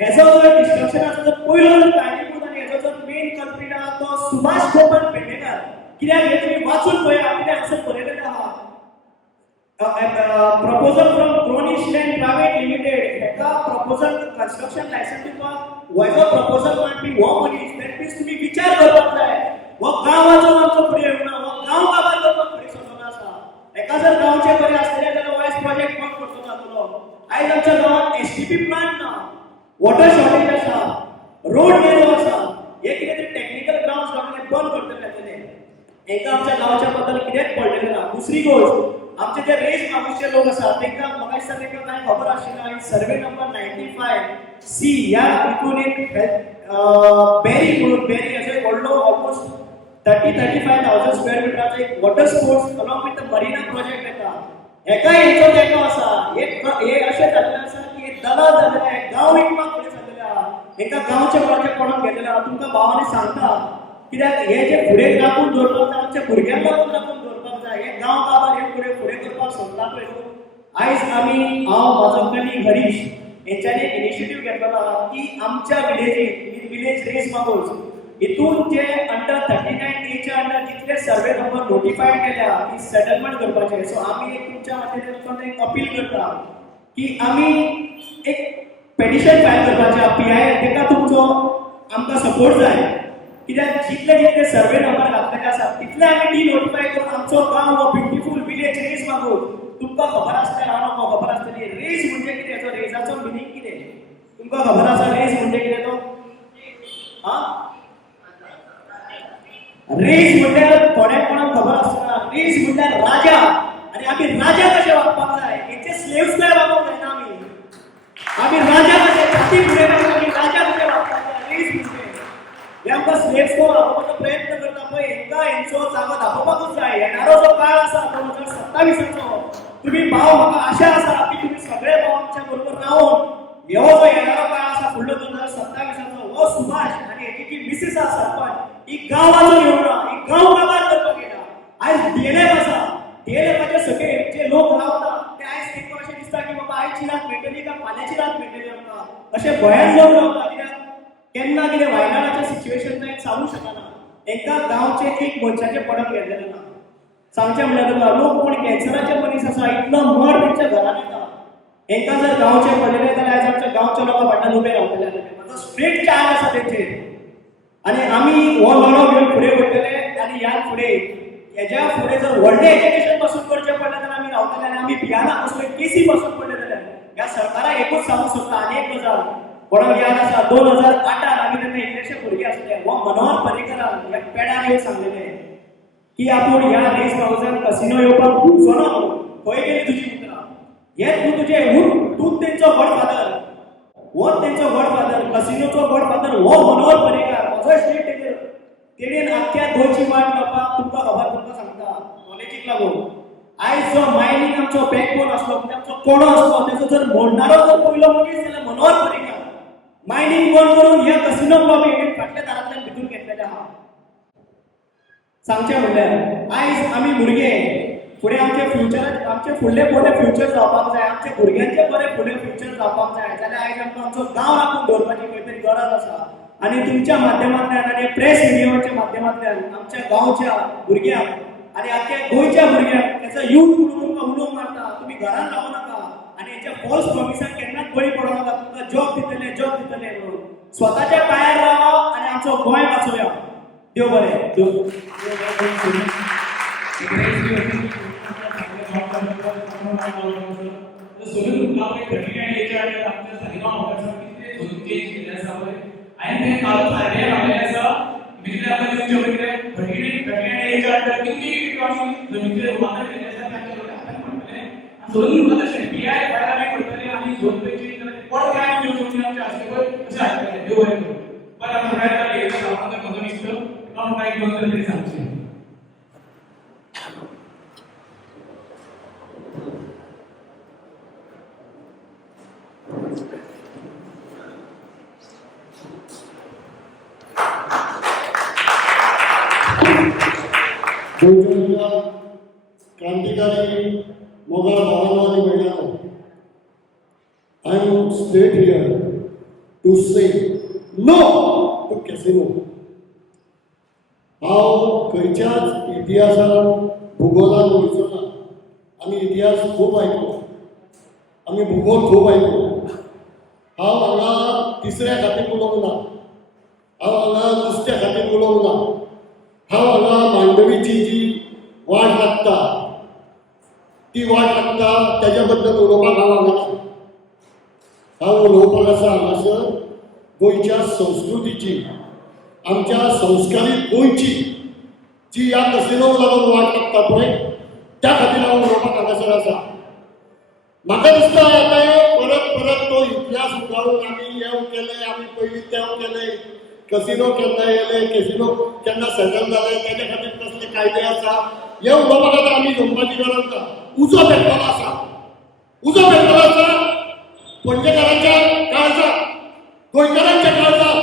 हेजो जो डिस्ट्रक्शनाचो जो पयलो कारणीभूत आनी हेजो जो मेन कल्प्रीट आहा तो सुभाष गोपन पेडणेकर. कित्याक हे तुमी वाचून पळया कितें हांगसर बरयलेलें आहा. proposal from Cronish Land Private Limited. हेका proposal construction license दिवपाक व्हडलो proposal मांडपी हो मनीस. that means तुम्ही विचार करपाक जाय हो गांवाचो आमचो फुडें येवना, हो गांव बाबा लोकांक फुडें सरलो आसा. एका जर गांवचे बरें आसलेले जाल्यार वायस प्रोजेक्ट बंद करचो जातलो. आयज आमच्या गांवांत एसटीपी प्लांट ना, वॉटर शॉर्टेज आसा, रोड नेलो आसा. हे कितें तरी टेक्निकल ग्राउंड्स गव्हर्नमेंट बंद करतले. एका आमच्या गावाच्या बद्दल कितेंच पडलेलें ना. दुसरी गोष्ट आमचे जे रेस मागूचे लोक आसात तांकां म्हाका दिसता तांकां कांय खबर आशिना. सर्वे नंबर 95C ह्या हितून एक बेरी म्हणून बेरी अशें व्हडलो ऑलमोस्ट 30-35,000 स्क्वेअर मिटराचो एक water sports along with the Marina project येता. एका हेंचो तेंको आसा. एक हे अशें जाल्लें आसा की एक दलाल जाल्लेले आहे, गांव विकपाक फुडें सरलेले आहा. एका गांवचे प्रोजेक्ट कोणाक गेलेले आहा तुमकां भावांनी सांगता. कित्याक हे जे फुडें राखून दवरपाक जाय आमच्या भुरग्यांक लागून राखून दवरपाक जाय. हे गांव गांवांत हे फुडें करपाक सोदता पळय आयज हांव म्हाजो कलीग हरीश हेंच्यांनी एक इनिशिएटीव घेतलेलो आहा की आमच्या विलेजीन विलेज रेस मागोस हितून जे अंडर 39 एजच्या अंडर जितले सर्वे नंबर नोटिफायड केल्या ती सेटलमेंट करपाचे. सो आमी एक तुमच्या माध्यमांतल्यान एक अपील करता की आमी एक पेटिशन फायल करपाचे PIL ताका तुमचो आमकां सपोर्ट जाय. कित्याक जितले सर्वे नंबर घातलेले आसात तितले आमी डिनोटिफाय करून आमचो गांव हो ब्युटिफूल विलेज रेस मागोस. तुमकां खबर आसतलें हांव म्हाका खबर आसतली रेस म्हणजे कितें, तो रेसाचो मिनींग कितें तुमकां खबर आसा? रेस म्हणजे कितें तो रेस म्हणल्यार थोड्या कोणाक खबर आसना. रेस म्हणल्यार राजा आनी आमी राजा कशे वागपाक जाय हेचे स्लेव्स काय वागोवंक जायना. आमी राजा कशे छाती फुडें काडून आमी राजा कशे वागपाक जाय. रेस म्हणजे हे आमकां स्लेव्स कोण वागोवपाचो प्रयत्न करता पळय हेंकां हेंचो जागो दाखोवपाकूच जाय. येणारो जो काळ आसा 2027चो तुमी भाव म्हाका आशा आसा की तुमी सगळे भाव आमच्या बरोबर रावून ह्यो जो येणारो काळ आसा फुडलो 2027चो हो सुभाष आनी हेची जी मिसीस आसा सरपंच ही गांवाचो येवना, ही गांव काबार करपाक येना. आयज DLF आसा, DLFाचे सकयल जे लोक रावता ते आयज तांकां अशें दिसता की बाबा आयची रात मेळटली काय फाल्यांची रात मेळटली आमकां अशें गोंयांत लोक रावता. कित्याक केन्ना कितें वायनाडाचें सिच्युएशन जायत सांगूंक शकना. तांकां गांवचे एक मनशाचे पडत गेल्लेलें ना. सांगचें म्हणल्यार तुका लोक कोण कॅन्सराचे मनीस आसा इतलो मड तेंच्या घरान येता. हांकां जर गांवचे पडलेले जाल्यार आयज आमच्या गांवच्या लोकां फाटल्यान उबे रावतले. म्हाजो स्ट्रेट चार्ज आसा तेंचेर आनी आमी हो लढो घेवन फुडें वयतले. आनी ह्या फुडें हेज्या फुडें जर व्हडलें एज्युकेशन पासून करचें पडलें जाल्यार आमी रावतले. आनी आमी भियानाक कसलोय केसी पासून पडले जाल्यार ह्या सरकाराक एकूच सांगूंक सोदता आनी एक गजाल कोणाक याद आसा 2008 आमी तेन्ना इल्लेशे भुरगे आसले. हो मनोहर पर्रीकरान ह्या पेडार येवन सांगलेलें की आपूण ह्या रेस हावजान कसिनो येवपाक भुरचो ना. खंय गेली तुजी उतरां? हेच न्हू तुजें तूंच तेंचो गॉडफादर. होच तेंचो गॉडफादर कसिनोचो गॉडफादर हो मनोहर पर्रीकार. म्हजो स्टेट तेणेन आख्ख्या गोंयची वाट लावपाक तुमकां तुमकां सांगता नॉलेजीक लागून. आयज जो मायनींग आमचो बॅकबोन आसलो म्हणजे आमचो कोणो आसलो तेचो जर मोडणारो जर पयलो मनीस जाल्यार मनोहर पर्रीकार. मायनींग बंद करून ह्या कसिनो क्लब हेणेन फाटल्या दारांतल्यान भितून घेतलेले आहा. सांगचें म्हणल्यार आयज आमी भुरगे फुडें आमचे फुडले बरे फ्युचर जावपाक जाय, आमच्या भुरग्यांचे बरे फुडें फ्युचर जावपाक जाय जाल्यार आयज आमकां आमचो गांव राखून दवरपाची खंय तरी गरज आसा. आनी तुमच्या माध्यमांतल्यान आनी प्रेस मिडियाच्या माध्यमांतल्यान आमच्या गांवच्या भुरग्यांक आनी आख्ख्या गोंयच्या भुरग्यांक एज अ यूथ म्हणून तुमकां उलोवंक मारता तुमी घरान रावूं नाका आनी हेच्या फॉल्स प्रॉमिसांक केन्नाच बळी पडूं नाका. तुमकां जॉब दितले म्हणून स्वताच्या पांयार रावा आनी आमचो गोंय वाचोवया. देव बरें. सोडून आपले घटनेने याच्या आमच्या सानिगाव भागाचा किती झोन चेंज केले आसा पळय आणि ते काल फायदे लावले आसा मित्र आपण तुमच्या घटनेने याच्या अंडर किती आम्ही जमिनीचे रूपांतर केले आसा त्याच्या लोक आपण म्हणतले सोडून मला PI फायदा नाही करतले आणि झोन चेंज केले पण काय घेऊन आमच्या आसपास अशा आहे देव बरें करू. पण आपण रायला एकदा सामान्य मधून इच्छो पण काय घेऊन तरी सांगते. क्रांतिकारी मोगल भावांनो आनी भयणांनो, I am straight here to say no to casino. हांव खंयच्याच इतिहासान भुगोलान वयचो ना. आमी इतिहास खूब आयकलो, आमी भुगोल खूब आयकलो. हांव हांगा तिसऱ्या खातीर उलोवंक ना, हांव हांगा नुस्त्या खातीर उलोवंक ना, हांव हांगा मांडवीची जी वाट लागता ती वाट लागता तेज्या बद्दल उलोवपाक हांव हांगा ना. हांव उलोवपाक आसा हांगासर गोंयच्या संस्कृतीची, आमच्या संस्कारीत गोंयची जी ह्या कसिनोक लागून वाट लागता पळय त्या खातीर हांव उलोवपाक हांगासर आसा. म्हाका दिसता आतां परत परत तो इतिहास उगाळून आमी हें केलें आमी पयलीं तें केलें कसिनो केन्ना येयले कसिनो केन्ना सेटल जाले तेजे खातीर कसले कायदे आसा हे उलोवपाक आतां आमी जमपाची गरज ना. उजो पेट्टलो आसा उजो पेट्टलो आसा पणजेकारांच्या काळजाक गोंयकारांच्या काळजाक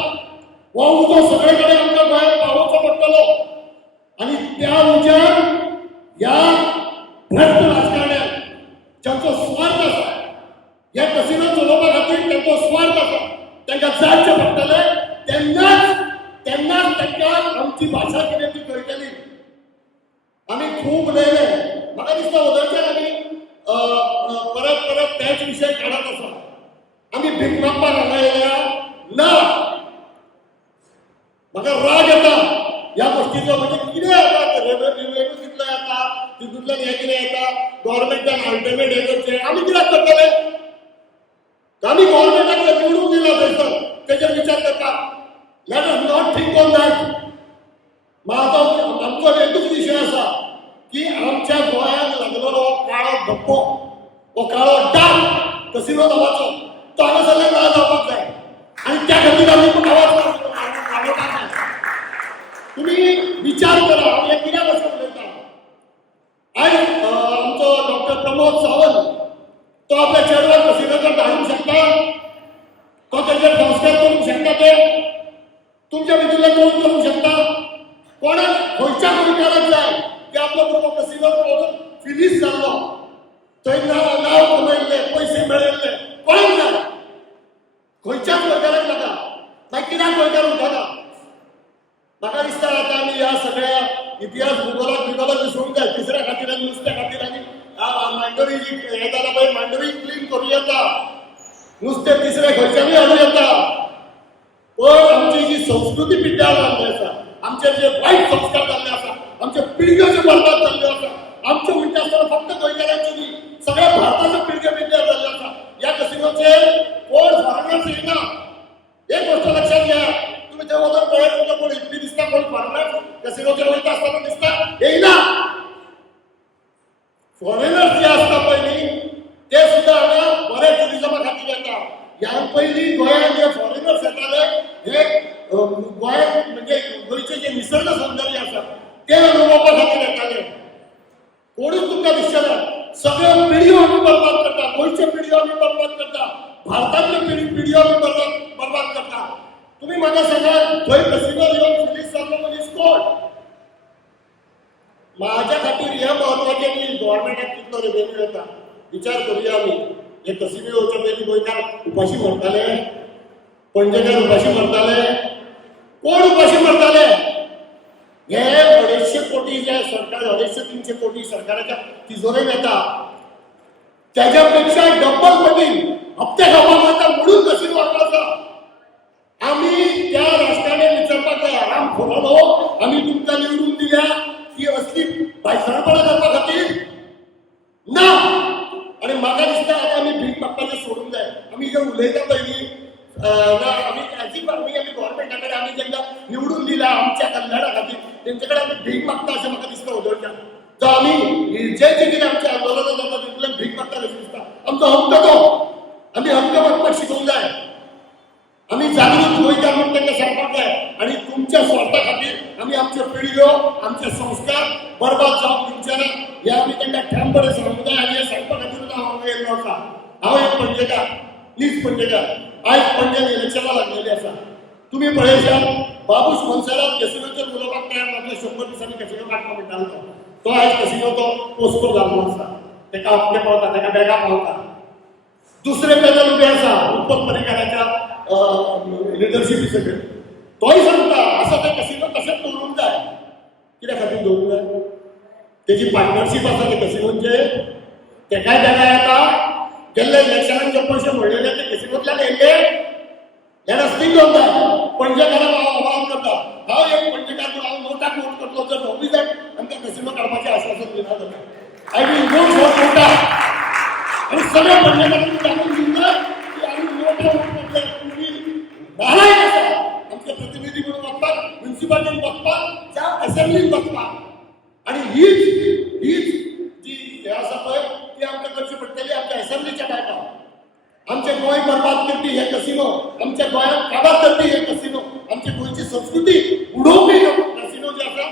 हो उजो सगळे कडेन आमकां गोंयांत पावोवचो पडटलो आनी त्या उज्यान ह्या भ्रष्ट राजकारण्याक ज्यांचो स्वार्थ आसा ह्या कसिनो चलोवपा खातीर तांचो स्वार्थ आसा तांकां जायचे पडटले तेन्नाच तांकां आमची भाशा कितें ती कळटली. आमी खूब उलयले म्हाका दिसता उदरच्यान आमी परत परत तेच विशय काडत आसा. आमी भीक मागपाक हांगा येयल्या ना. म्हाका राग येता ह्या गोष्टीचो म्हणजे कितें येता रेव्हेन्यू कितलो येता तितूंतल्यान हें कितें येता गव्हर्मेंटान अल्टिमेट हें करचें आमी कित्याक करतले. आमी गव्हर्मेंटाक निवडून दिला थंयसर तेजेर विचार करता. Let us not think on that. आमचो एकूच विशय आसा की आमच्या गोंयांत लागलेलो काळो धप्पो हो काळो डाग कसिनो नांवाचो तो हांगासरल्यान ना जावपाक जाय आनी त्या खातीर आमी आवाज वाडोवपाक जाय. तुम्ही विचार करा हांव हें कित्याक अशें उलयता. आयज आमचो डॉक्टर प्रमोद सावंत तो आपल्या चेडवाक कसिनोचेर धाडूंक शकता. तो तेजेर संस्कार करूंक शकता. ते तुमच्या भितरले कोण करूंक शकता. कोणाक खंयच्या गोंयकाराक जाय की आपलो भुरगो कसिनोत वचून फिनिश जाल्लो थंय नांव कमयल्लें पयशे मेळयल्ले कोणाक जाय. खंयच्याच गोंयकाराक नाका. मागीर कित्याक गोंयकार उठना. म्हाका दिसता आतां आमी ह्या सगळ्या इतिहास भुगोलाक विसरूंक जाय. तिसऱ्या खातीर आनी नुस्त्या खातीर आनी मांडवी हें जालां पळय मांडवी क्लीन करूं येता नुस्तें तिसरें खंयच्यानूय हाडूं येता. पण आमची जी संस्कृती पिड्ड्यार जाल्ली आसा आमचे जे वायट संस्कार जाल्ले आसा आमचे पिळग्यो ज्यो बरबाद जाल्ल्यो आसा आमचे म्हणटा आसतना फक्त गोंयकारांच्यो न्ही सगळ्या भारताच्यो पिळग्यो पिड्ड्यार जाल्ल्यो आसा. ह्या कसिनोचेर कोण फॉरेनर्स येयना. एक गोष्ट लक्षात घ्या. तुम्ही थंय वचून पळयत तुमकां कोण इतली दिसता कोण फॉरेनर्स कसिनोचेर वयता आसतना दिसता येयना. फॉरेनर्स जे आसता पळय न्ही ते सुद्दां हांगा बरे टुरिजमा खातीर येता. ह्या पयलीं गोंयांत जे फॉरेनर्स येताले हे गोंयांत म्हणजे गोंयचे जे निसर्ग सौंदर्य आसा ते अनुभवपा खातीर येताले. कोणूच तुमकां दिसचें ना. सगळ्यो पिढयो आमी बरबाद करता. गोंयच्यो पिढयो आमी बरबाद करता. भारतांतल्यो पिढयो आमी बरबाद करता. तुम्ही म्हाका सांगा थंय कसिनो येवन फिनिश जाल्लो मनीस कोण. माझ्या खातीर हें महत्वाचें की गव्हर्मेंटाक कितलो रेव्हेन्यू येता विचार करुया आमी. हे कसिनो येवचे पयलीं गोंयकार उपाशी मरताले पणजेकार उपाशी मरताले कोण उपाशी मरताले. हे 250 कोटी जे सरकार 250-300 कोटी सरकाराच्या तिजोरेन येता त्याच्या पेक्षा डबल पटीन हप्ते खावपाक वता म्हणून कसिनो हांगा आसा. आमी त्या राजकारण्याक विचारपाक जाय आराम खोलो आमी तुमकां निवडून दिल्या की असली भायसरपणां करपा खातीर ना. आनी म्हाका दिसता आतां आमी भीक मागपाचें सोडूंक जाय. आमी जे उलयता पळय न्ही आमी अजिबात आमी गव्हर्मेंटा कडेन आमी जेन्ना निवडून दिला आमच्या कल्याणा खातीर तेंचे कडेन आमी भीक मागता अशें म्हाका दिसता उदोळच्यान. जो आमी जे कितें आमचें आंदोलनां जाता तितूंतल्यान भीक मागता कशें दिसता. आमचो हक्क तो आमी हक्क मागपाक शिकूंक जाय. आमी जागृत गोंयकार म्हणून तांकां सांगपाक जाय. आनी तुमच्या स्वार्था खातीर आमी आमच्यो पिळग्यो आमचे संस्कार बरबाद जावंक दिवचे ना हे आमी तांकां ठामपणे सांगूंक जाय. आनी हें सांगपा खातीरूच हांव हांगा येयल्लो आसा. हांव एक पणजेकार नीज पणजेकार. आयज पणजेन इलेक्शनां लागलेलीं आसा. तुमी पळयशात बाबूश मनसरात कसिनोचेर उलोवपाक तयार नासलो. 100 दिसांनी कसिनो काडटा म्हणटालो तो आयज कसिनोचो पोस्को जाल्लो आसा. ताका हप्ते पावता ताका बॅगा पावता. दुसरे पॅनल उबे आसा उत्पल परिकाराच्या लिडरशिपी सकयल तोय सांगता असो ते कसिनो तशेंच दवरूंक जाय. कित्या खातीर दवरूंक जाय. तेजी पार्टनरशीप आसा ते कसिनोचे तेकाय बॅगा येता. गेल्ले इलेक्शनाचे पयशे म्हणलेले ते कसिनोंतल्यान येयल्ले हें रस्तीक घेवन जाय. पणजेकाराक हांव आवाहन करता. हांव एक पणजेकार म्हणून हांव नोटाक वोट करतलो जर 9 आमकां कसिनो काडपाचें आश्वासन दिना जाल्यार आय वील वोट फॉर नोटा. आनी सगळ्या पणजेकारांनी जाणून दिवंक की आमी नोटा वोट करतले. तुम्ही नालायक आसा आमचे प्रतिनिधी म्हणून वचपाक म्युनिसिपालिटीन वचपाक असेंब्लीत बसपाक आणि हीच जी हे आसा पळय ती आमकां करची पडटली आमच्या असेंब्लीच्या टायमार। आमचे गोंय बरबाद करपी हे कसिनो, आमच्या गोंयाक काबार करपी हे कसिनो, आमची गोंयची संस्कृती उडोवपी कसिनो जे आसा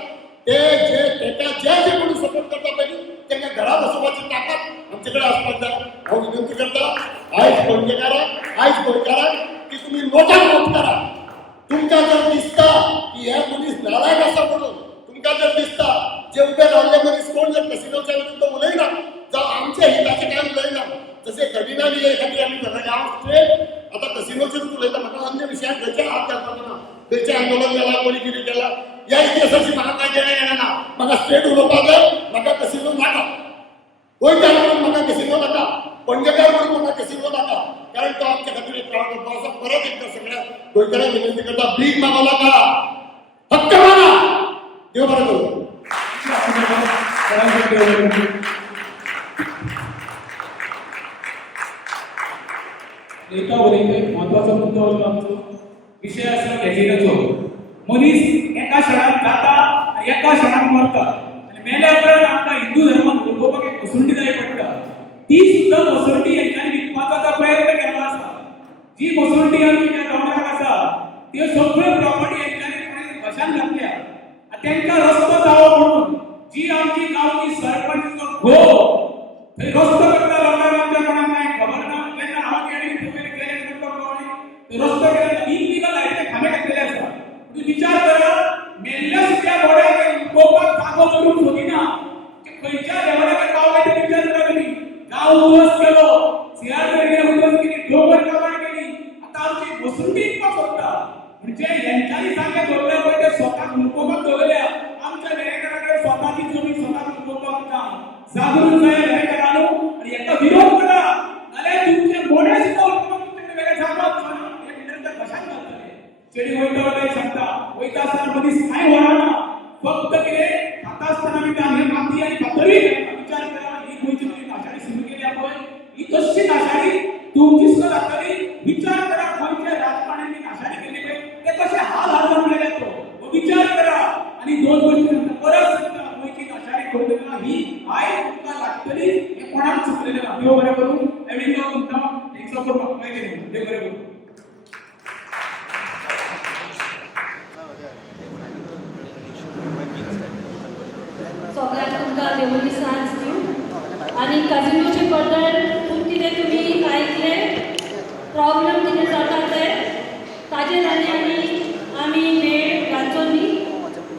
तेका जे कोणी सपोर्ट करता पळय तांकां घरा बसोवपाची ताकद आमचे कडेन आसपाक जाय। हांव विनंती करता आयज पणजेकारांक आयज गोंयकारांक की तुमी नोटाक वोट करा। तुमकां जर दिसता की हे मनीस नालायक आसा म्हणून, तुमकां जर दिसता जे उबे रावल्ले मनीस कोण जर कसिनोच्या विरुद्ध उलयना जावं आमच्या हिताचें कांय उलयना, जशें घडिना बी हे खातीर आमी झगडले, हांव स्ट्रेट आतां कसिनोचेरूच उलयता। म्हाका अन्य विशयान खंयचे हात घालपाचो ना, खंयचें आंदोलन केलां कोणी कितें केलां ह्या इतिहासाची म्हाका कांय देणें घेणें ना। म्हाका स्ट्रेट उलोवपाक जाय, म्हाका कसिनो नाका, गोंयकार म्हणून म्हाका कसिनो नाका, पणजेकार म्हणून म्हाका कसिनो नाका, कारण तो आमच्या खातीर एक प्राण करता असो। परत एकदा सगळ्या गोंयकारांक विनंती करता, भीक मागो नाका, हक्क मागा। देव बरें करूं। एका वरील महत्वाचा मुद्दो आमचो विषय आसा कॅझिनोचो। मनीस एका क्षणात जाता आनी एका क्षणात मरता आनी मेल्या उपरांत आमकां हिंदू धर्मान उलोवपाक एक पसंती जाय पडटा। ती सुद्दां पसंती हेंच्यांनी विकपाचो प्रयत्न केलो आसा। जी पसंती आमची त्या डोंगराक आसा त्यो सगळ्यो प्रॉपर्टी हेंच्यांनी वशान घातल्या। तांकां रस्तो जावो म्हणून जी आमची गांवची सरपंचाचो घोव थंय रस्तो करता लोकांक आमच्या कोणाक कांय खबर ना। तेन्ना हांव गेली केले रस्तो केला इनलिगल आहे ते खामे घातलेले आसा। तूं विचार करा मेल्ल्या सुद्या बोड्याक उपोवपाक जागो करून सोदिना खंयच्या लेवलाचेर पावले ते विचार करा तुमी। गांव उदोस केलो, सियाळगडे उदोस केली, डोंगर काबार केली, आतां आमची वसुंती इतको सोदता म्हणजे हेंच्यांनी सांगे दवरले पळय ते स्वताक उपोवपाक दवरल्या। आमच्या वेरेकारांकडे स्वताची जमीन स्वताक उपोवपाक ना। जागरूक जाय वेरेकारांनो आनी हेका विरोध करा, नाल्यार तुमचे मोडे सुद्दां उपोवपाक तुमचे वेगळे जागोच ना। चेडी वयता वयता सांगता वयता आसतना मदींच कांय वळना, फक्त कितें खाता आसतना बी हे माती आनी फातरूय विचार करा। ही गोंयची तुमी नाशाडी सुरू केल्या पळय ही तशी नाशाडी तुमची सुद्दां जातली। विचार करा खंयच्या राजकारण्यांनी नाशाडी केली पळय ते कशे हाल जावन गेले तो विचार करा। आनी दोन गोष्टी सांगता परत सांगता गोंयची नाशाडी करतना ही आयज तुमकां लागतली हे कोणाक चुकलेलें ना। देव बरें करूं। एवढी तुमकां एक सपोर्ट म्हाका माहिती देव बरें करूं। सगळ्यांक तुमकां देवळी सांज दिवं। आनी काजिनोचे बद्दल खूब कितें तुमी आयकलें, प्रॉब्लेम कितें जाता ते ताजेर आमी वेळ घालचो न्ही।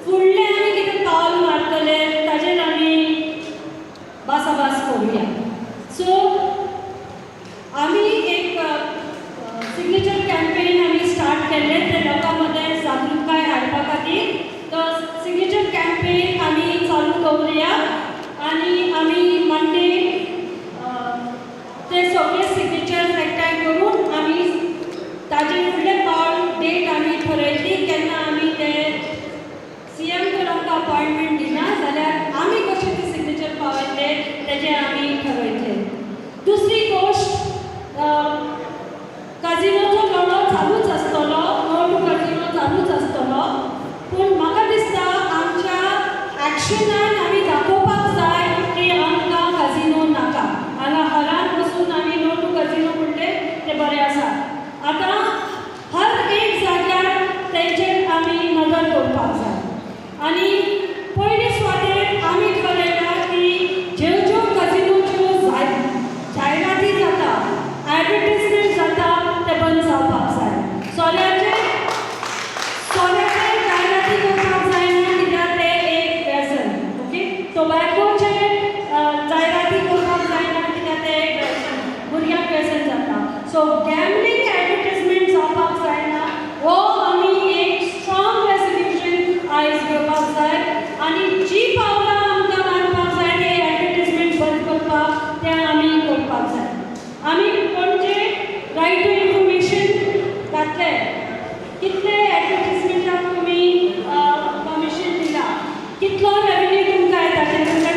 फुडलें आमी कितें पावल मारतले ताजेर आमी भासाभास करुया। सो आमी एक सिग्नेचर कॅम्पेन आमी स्टार्ट केल्लें ते लोकां मदें जागृताय हाडपा खातीर। तो सिग्नेचर कॅम्पेन आमी चालू दवरया आनी आमी मंडे ते सगळे सिग्नेचर एकठांय करून आमी ताजे फुडलें पावल डेट आमी ठरयतली केन्ना आमी ते सीएम जर आमकां अपॉयंटमेंट दिना जाल्यार आमी कशें ते सिग्नेचर पावयतले तेजें आमी ठरयतले। दुसरी गोश्ट काजिनोचो लढो चालूच आसतलो, नो टू काजिनो चालूच आसतलो, पूण म्हाका दिसता आमच्या एक्शनान आमी दाखोवपाक जाय की आमकां काजिनो नाका। हांगा हॉलांत बसून आमी नो टू काजिनो म्हणले ते बरें आसा। आतां हर एक जाग्यार तेंचेर आमी नदर दवरपाक जाय आनी पयले सुवातेर आमी ठरयलां की ज्यो ज्यो काजिनोच्यो जायराती जाता, एडवर्टिजमेंट जाता ते बंद जावपाक जाय। सोऱ्याचे जायराती करपाक जायना कित्याक ते एक व्यसन। ओके, टोबॅकोचे जायराती करपाक जायना कित्याक ते एक व्यसन, भुरग्यांक व्यसन जाता। सो गॅमलिंग एडवर्टिजमेंट जावपाक जायना हो आमी एक स्ट्रॉंग रेजोल्युशन आयज घेवपाक जाय आनी जी पावलां आमकां मारपाक जाय ते एडवर्टिजमेंट बंद करपाक ते आमी करपाक जाय। आमी पणजे रायट टू इन्फॉर्मेशन घातले, कितले एडवर्टिजमेंटाक तुमी कमिशन दिला, कितलो रेवेन्यू तुमकां येता ते तुमच्या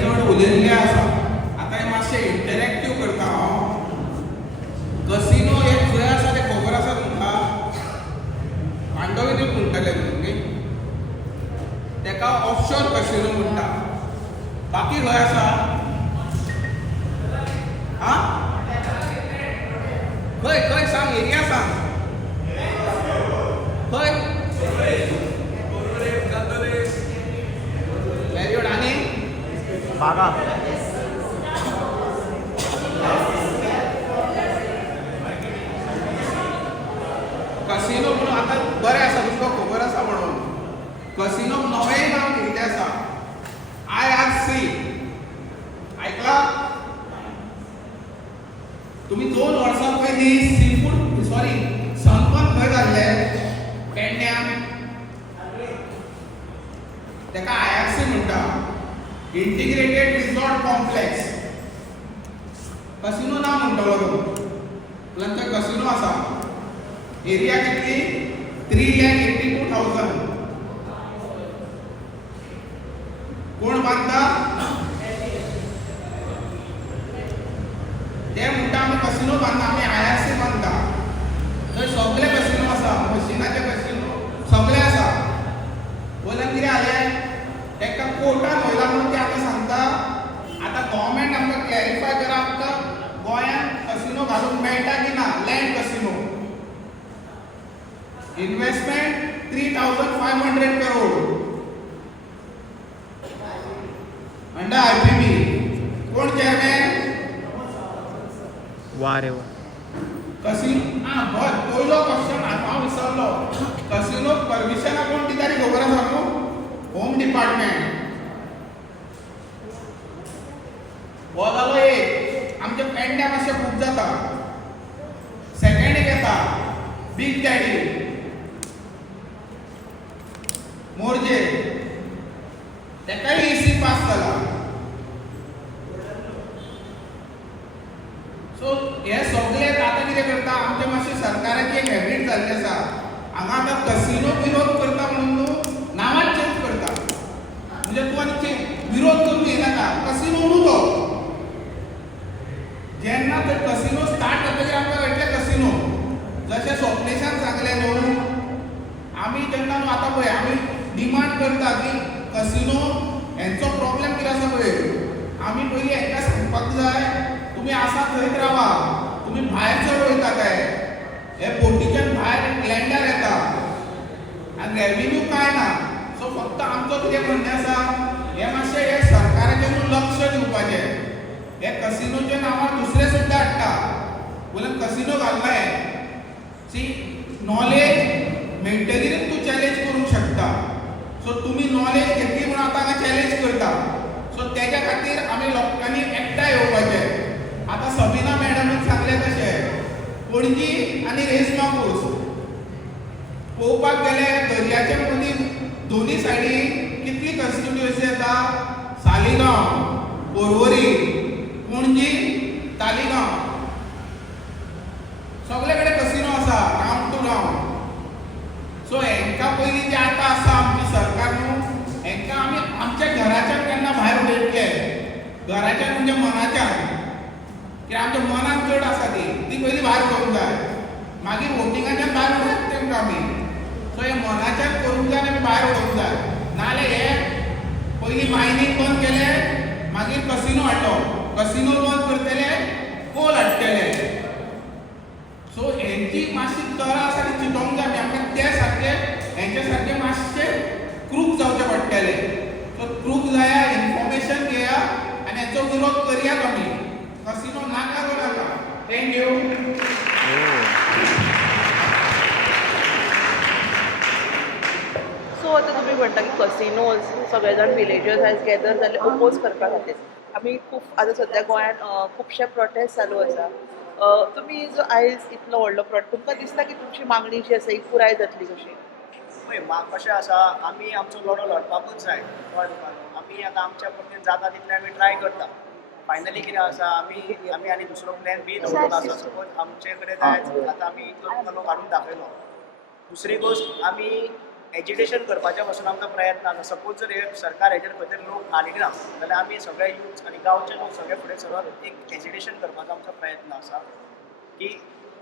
चड उलयल्ले आसा आतां हे मातशें इंटरॅक्टीव करता हांव कसिनो हे खंय आसा तें खबर आसा तुमकां मांडोळींत म्हणटले न्ही तेका ऑफशोर कसिनो म्हणटा बाकी खंय आसा आं खंय खंय सांग एरिया सांग खंय वेरी गुड आनी बागा कसिनो म्हणून आतां बरें आसा तुमकां खबर आसा म्हणून कसिनो नवें नांव कितें आसा IRC आयकला तुमी 2 वर्सां पयलीं सनबर्न खंय जाल्ले पेडण्यां तेका IRC म्हणटा इंटिग्रेटेड रिसॉर्ट कॉम्प्लेक्स कसिनो नांव म्हणटलो तो थंय कसिनो आसा एरिया कितली 3,82,000 कोण बांधता ते म्हणटा आमी कसिनो बांदता आमी IRC बांदता थंय सगळे कसिनो आसा मशिनाचे कसिनो सगळे आसा वयल्यान कितें जालें ताका कोर्टान वयला म्हणून ते आमी सांगता आतां गव्हर्मेंट आमकां क्लॅरिफाय करा आमकां गोंयांत कसिनो घालूंक मेळटा की ना land casino investment 3,500 crore under IPB कोण चेअरमॅन वा रे वा कसिनो बट पयलो क्वेश्चन हांव विसरलो कसिनो परमिशना कोण दिता रे खबर आसा न्हू होम डिपार्टमेंट हो जालो एक आमचे पेडण्या मातशें खूब जाता सेकंड एक येता बीग डॅडी मोरजे तेकाय EC पास जाला सो हे सगळे आतां कितें करता आमचे मातशें सरकाराची एक हॅबिट जाल्ली आसा हांगा आतां कसिनो विरोध करता म्हणून न्हू नांवांच चेंज करता म्हणजे तूं आनी विरोध करून येनाका कसिनो न्हू तो जेन्ना ते कसिनो स्टार्ट जातकीर आमकां कळटलें कसिनो जशें स्वप्नेशान सांगलें न्हू आमी जेन्ना न्हू आतां पळय आमी डिमांड करता की कसिनो हेंचो प्रॉब्लेम कितें आसा पळय आमी पयलीं हेंकां सांगपाक जाय तुमी आसा थंयच रावा तुमी भायर चड वयता काय हे बोटीच्यान भायर लँडार येता आनी रेव्हेन्यू कांय ना सो फक्त आमचो कितें म्हणणें आसा हे मातशें हे सरकाराचें न्हू लक्ष दिवपाचें हे कसिनोच्या नांवार दुसरे सुद्दां हाडटा वयल्यान कसिनो घालनाय सी नॉलेज मेळटकीरच तूं चॅलेंज करूंक शकता सो तुमी नॉलेज घेतली म्हणून आतां हांगा चॅलेंज करता सो तेज्या खातीर आमी लोकांनी एकठांय येवपाचें आतां सबिना मॅडमीन सांगलें तशें पणजी आनी रेस मागूस पळोवपाक गेले दर्याचे मदीं दोनी सायडीक कितली कन्स्टिट्युएन्सी येता सालिगांव पर्वरी पणजी तालिगांव सगळे कडेन कसिनो आसा गांव टू गांव सो हेंकां पयलीं जें आतां आसा आमची सरकार न्हू हेंकां आमी आमच्या घराच्यान केन्ना भायर उडयतले घराच्यान म्हणजे मनाच्यान कित्याक आमच्या मनान चड आसा ती पयलीं भायर करूंक जाय मागीर वोटिंगाच्यान भायर उडयत तेंकां आमी सो हे मनाच्यान करूंक जाय आनी आमी भायर उडोवंक जाय नाजाल्यार हे पयलीं मायनींग बंद केलें मागीर कसिनो हाडलो कसिनो बंद करतले कोल हाडटले सो हेंची मातशी तरा आसा ती चिंतोंक जाय आमकां ते सारके हेंचे सारके मातशे क्रूक जावचे पडटले सो क्रूक जाया इन्फॉर्मेशन घेया आनी हेचो विरोध करया आमी कसिनो नाका तो नाका थँक्यू सो आतां तुमी म्हणटा की कसिनोज सगळे जाण विलेजर्स आयज गॅदर जाल्ले ओपोज करपा खातीर आमी खूब आतां सद्या गोंयांत खुबशे प्रोटेस्ट चालू आसा तुमी जो आयज इतलो व्हडलो तुमकां दिसता की तुमची मागणी जी आसा ही पुराय जातली कशी पळय कशें आसा आमी आमचो लढो लडपाकूच जाय कळ्ळें तुका आमी आतां आमच्या पद्दतीन जाता तितलें आमी ट्राय करता फायनली कितें आसा आमी आनी दुसरो प्लॅन बी दवरलो आसा सपोज आमचे कडेन जाय आतां आमी इतलो लोक हाडून दाखयलो दुसरी गोश्ट आमी एज्युकेशन करपाच्या पासून आमकां प्रयत्न आसा. सपोज जर हे सरकार हेजेर खंय तरी लोक घालीना जाल्यार आमी सगळे यूथ आनी गांवचे लोक सगळे फुडें सरून एक एज्युकेशन करपाचो आमचो प्रयत्न आसा की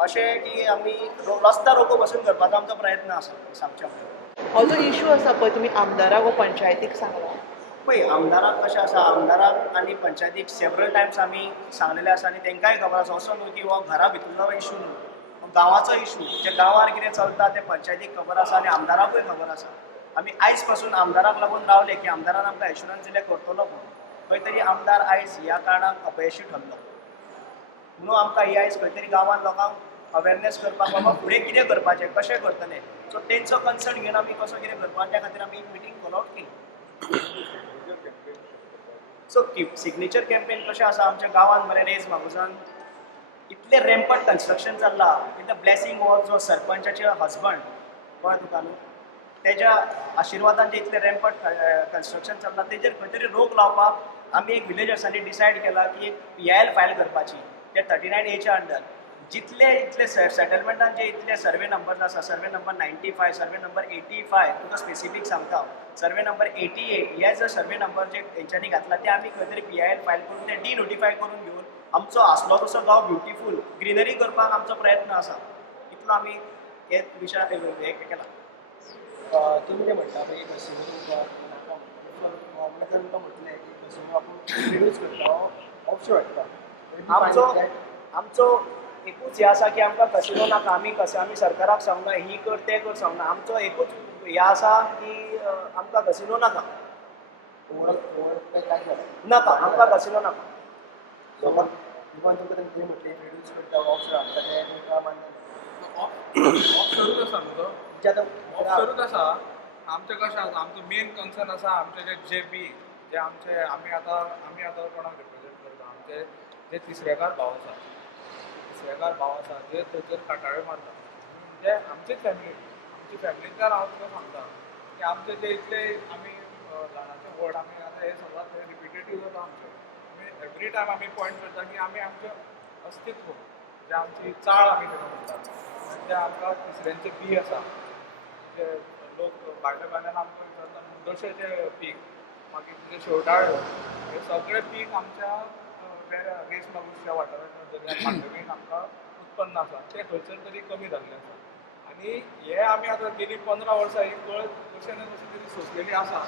अशें की आमी रस्ता रोको पासून करपाचो आमचो प्रयत्न आसा सांगचे म्हणजे. हो जो इशू आसा पळय तुमी आमदाराक वा पंचायतीक सांगला पळय आमदाराक कशें आसा आमदाराक आनी पंचायतीक सेवरल टायम्स आमी सांगलेले आसा आनी तांकांय खबर आसा असो न्हू की हो घरा भितरलो इशू न्हू गांवाचो इशू जे गांवार कितें चलता तें पंचायतीक खबर आसा आनी आमदाराकूय खबर आसा. आमी आयज पासून आमदाराक लागून रावले की आमदारान आमकां एश्युरन्स दिले करतलो म्हणून खंय तरी आमदार आयज ह्या कारणाक अपयशी ठरलो म्हणून आमकां ही आयज खंय तरी गांवांत लोकांक अवेरनेस करपाक बाबा फुडें कितें करपाचें कशें करतले सो तेंचो कन्सर्न घेवन आमी कसो कितें करपाक त्या खातीर आमी एक मिटींग कॉल आउट केली. सो सिग्नेचर कॅम्पेन कशें आसा आमच्या गांवांत मरे रेज मागुजान इतलें रॅम्पट कन्स्ट्रक्शन चल्लां विथ द ब्लेसिंग हो जो सरपंचाचे हजबंड कळ्ळें तुका न्हू तेज्या आशिर्वादान जे इतलें रॅम्पट कन्स्ट्रक्शन चल्लां तेजेर खंय तरी रोक लावपाक आमी एक विलेजर्सांनी डिसायड केला की एक PIL फायल करपाची ते 39A अंडर जितले इतले सेटलमेंटान जे इतले सर्वे नंबर्स आसा सर्वे नंबर 95 सर्वे नंबर 85 तुका स्पेसिफीक सांगता सर्वे नंबर 88 हे जर सर्वे नंबर जे तेंच्यांनी घातला ते आमी खंय तरी PIL फायल करून ते डिनोटिफाय करून घेवन आमचो आसलो तसो गांव ब्युटिफूल ग्रिनरी करपाक आमचो प्रयत्न आसा इतलो आमी हे विशयार हे केला. तुम्ही जे म्हणटा पळय कसिनो तुमकां म्हटलें की कसिनो आपूण प्रोड्यूस करता ऑप्शन हाडटा आमचो एकूच हे आसा की आमकां कसिनो नाका आमी सरकाराक सांगना ही कर तें कर सांगना आमचो एकूच हे आसा की आमकां कसिनो नाका नाका आमकां कसिनो नाका. इवन तुमकां तें म्हटलें प्रोड्यूस करता ऑप्शन हाडटा तें तुमकां मान्य ऑफ सुरूच आसा न्हू तो म्हणजे आतां ऑफ सुरूच आसा. आमचें कशें आसा आमचो मेन कन्सर्न आसा आमचे जे बी जे आमचे आमी आतां कोणाक रिप्रेझेंट करता आमचे जे तिसरेकार भाव आसा जे थंयसर काटाळे मारता म्हणजे आमची फॅमिलींतल्यान हांव तुका सांगता की आमचे जे इतले आमी ल्हानाचे वर्ड आमी आतां हे सदांच रिपिटेटीव जाता आमचे आमी एवरी टायम आमी पॉयंट करता की आमी आमचें अस्तित्व जे आमची चाळ आमी ताका म्हणटा जे आमकां तिसऱ्यांचे बी आसा जे लोक भायल्यान आमकां विचारता मुंडोशेचे पीक मागीर तुजे शेवटाळ हे सगळे पीक आमच्या रेस मागूसच्या वाठारांत दर्यान मांडवीन आमकां उत्पन्न आसा ते खंयसर तरी कमी जाल्ले आसा आनी हे आमी आतां गेली 15 वर्सां ही कळ कशें ना कशें तरी सोंसलेली आसा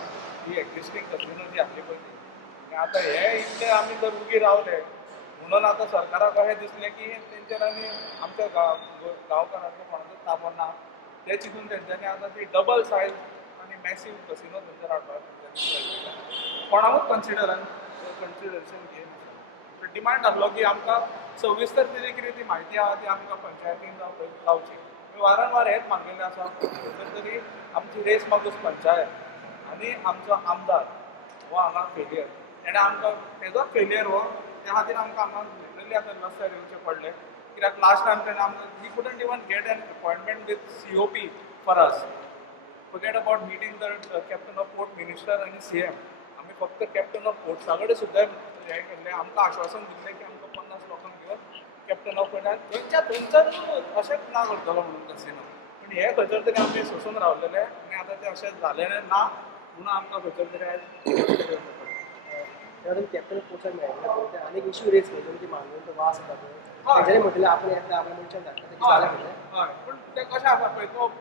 ही एक्जिस्टींग कसिनो जी आसली पळय ती आनी आतां हे इतले आमी जर उगी रावले म्हणून आतां सरकाराक अशें दिसलें की तेंचेर आनी आमच्या गांवकारांचो कोणाचो ताबो ना ते चिंतून तेंच्यांनी आतां ती डबल सायज आनी मॅसीव कसिनो थंयसर हाडपाक कोणाकूच कन्सिडरेशन घेयना डिमांड आहलो की आमकां सविस्तर तरी कितें ती म्हायती आहा ती आमकां पंचायतीन जावं खंय लावची वारंवार हेच मागलेलें आसा खंय तरी आमची रेस मागूस पंचायत आनी आमचो आमदार हो हांगा फेलियर तेणें आमकां तेजोच फेलियर हो त्या खातीर आमकां हांगा लिटरली आतां लस्तर येवचें पडलें कित्याक लास्ट टायम तेणें आमकां we couldn't even get an appointment with COP for us forget about meeting the captain of port minister आनी CM आमी फक्त कॅप्टन ऑफ पोर्ट्सा कडेन सुद्दां हें केल्लें आमकां आश्वासन दिल्लें की आमकां 50 लोकांक घेवन कॅप्टन ऑफ पोर्टान थंयच्यान अशेंच ना करतलो म्हणून कसिनो पूण हे खंयसर तरी आमी सोंसून रावलेले आनी आतां तें अशें जालेलें ना म्हणून आमकां खंयसर तरी आयज कारण कॅप्टन पोर्टाक मेळ्ळें ते आनीक इश्यू रेज केले म्हणजे मांडून तो वास येता पळय तेंच्यांनी म्हटलें आपण येता आपल्या मनशान धाडटा तें जालें म्हणलें हय पूण तें कशें आसा पळय तो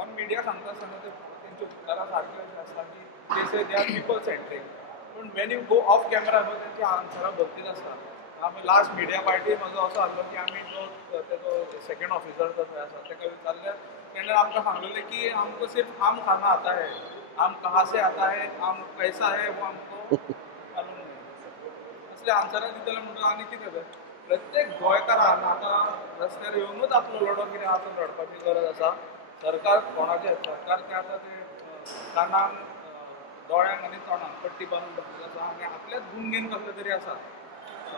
ऑन मिडिया सांगता आसतना तेंच्यो उतरां सारकीं अशीं आसता की ते से दे आर पीपल सेंट्रीक पूण Wien you go off camera न्हू तेंची आन्सरां भरतीच आसता. आमी लास्ट मिडिया पार्टी म्हाजो असो आसलो की आमी तो तेजो सेकंड ऑफिसर जो थंय आसा ताका विचारलें तेणें आमकां सांगलेलें की आमको सिर्फ आम खाना आता है आम कहाँ से आता है आम कैसा है वो आमको मालूम नहीं असले आन्सरां दितले म्हणटून आनी कितें तर प्रत्येक गोंयकारान आतां रस्त्यार येवनूच आपलो लढो कितें आतां लडपाची गरज आसा. सरकार कोणाचें सरकार तें आतां तें कानाक दोळ्यांक आनी तोंडाक पट्टी बांदून बसलेलें आसा आनी आपल्याच गुंगेन कसले तरी आसा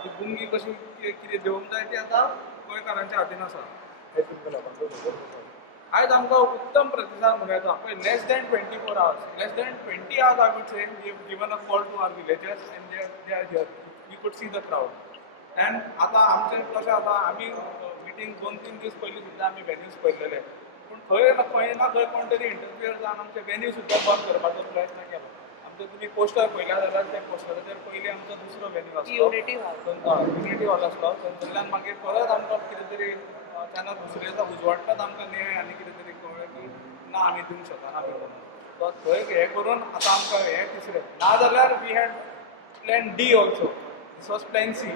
ती गुंगी कशी कितें देंवोंक जाय ती आतां गोंयकारांच्या हातीन आसा. आयज आमकां उत्तम प्रतिसाद मेळटा पळय less than 24 hours less than 20 hours I would say we have given a call to our villagers and they are here we could see the crowd and आतां आमचें कशें आतां आमी मिटींग 2-3 दीस पयलीं सुद्दां आमी वेन्यूज पळयलेले पूण खंय ना खंय कोण तरी इंटरफियर जावन आमचे वेन्यू सुद्दां बंद करपाचो प्रयत्न केलो. आमचे तुमी पोस्टर पळयल्या जाल्यार त्या पोस्टराचेर पयलीं आमचो दुसरो वेन्यू आसलो युनिटी हॉल. युनिटी हॉल आसलो. थंयसरल्यान मागीर परत आमकां कितें तरी तेन्ना दुसरे दिसा उजवाडटात आमकां निळे आनी कितें तरी कळ्ळें की ना आमी दिवंक शकना बी म्हणून. सो थंय हें करून आतां आमकां हें तिसरें ना जाल्यार we had plan D also. This was plan C.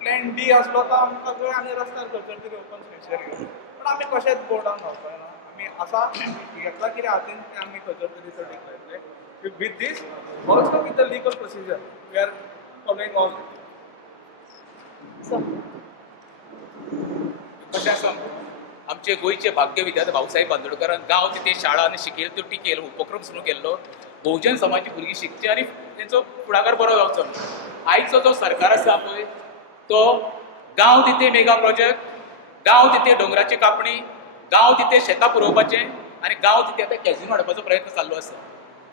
Plan D आसलो तो आमकां जंय आनी रस्त्यार खंयसर तरी ओपन स्पेसीर घेवन पूण आमी कशेंच बोर्डान रावपाक ना. आमी आसा घेतला कितें हातीन तें आमी खंयसर तरी चड declare with this also with the legal procedure we are following all. कशें आसा आमचे गोंयचे भाग्य विद्यार्थी भाऊसाहेब बांदोडकरान गांव तिथे शाळा आनी शिकेल त्यो टिकेल उपक्रम सुरू केल्लो. बहुजन समाजाची भुरगीं शिकचे आनी तेंचो फुडाकार बरो जावचो. आयचो जो सरकार आसा पळय तो गांव तिथे मेगा प्रोजेक्ट, गांव तिथे डोंगराची कापणी, गांव तिथे शेतां पुरोवपाचें आनी गांव तिथे आतां कॅझिनो हाडपाचो प्रयत्न चालू आसा.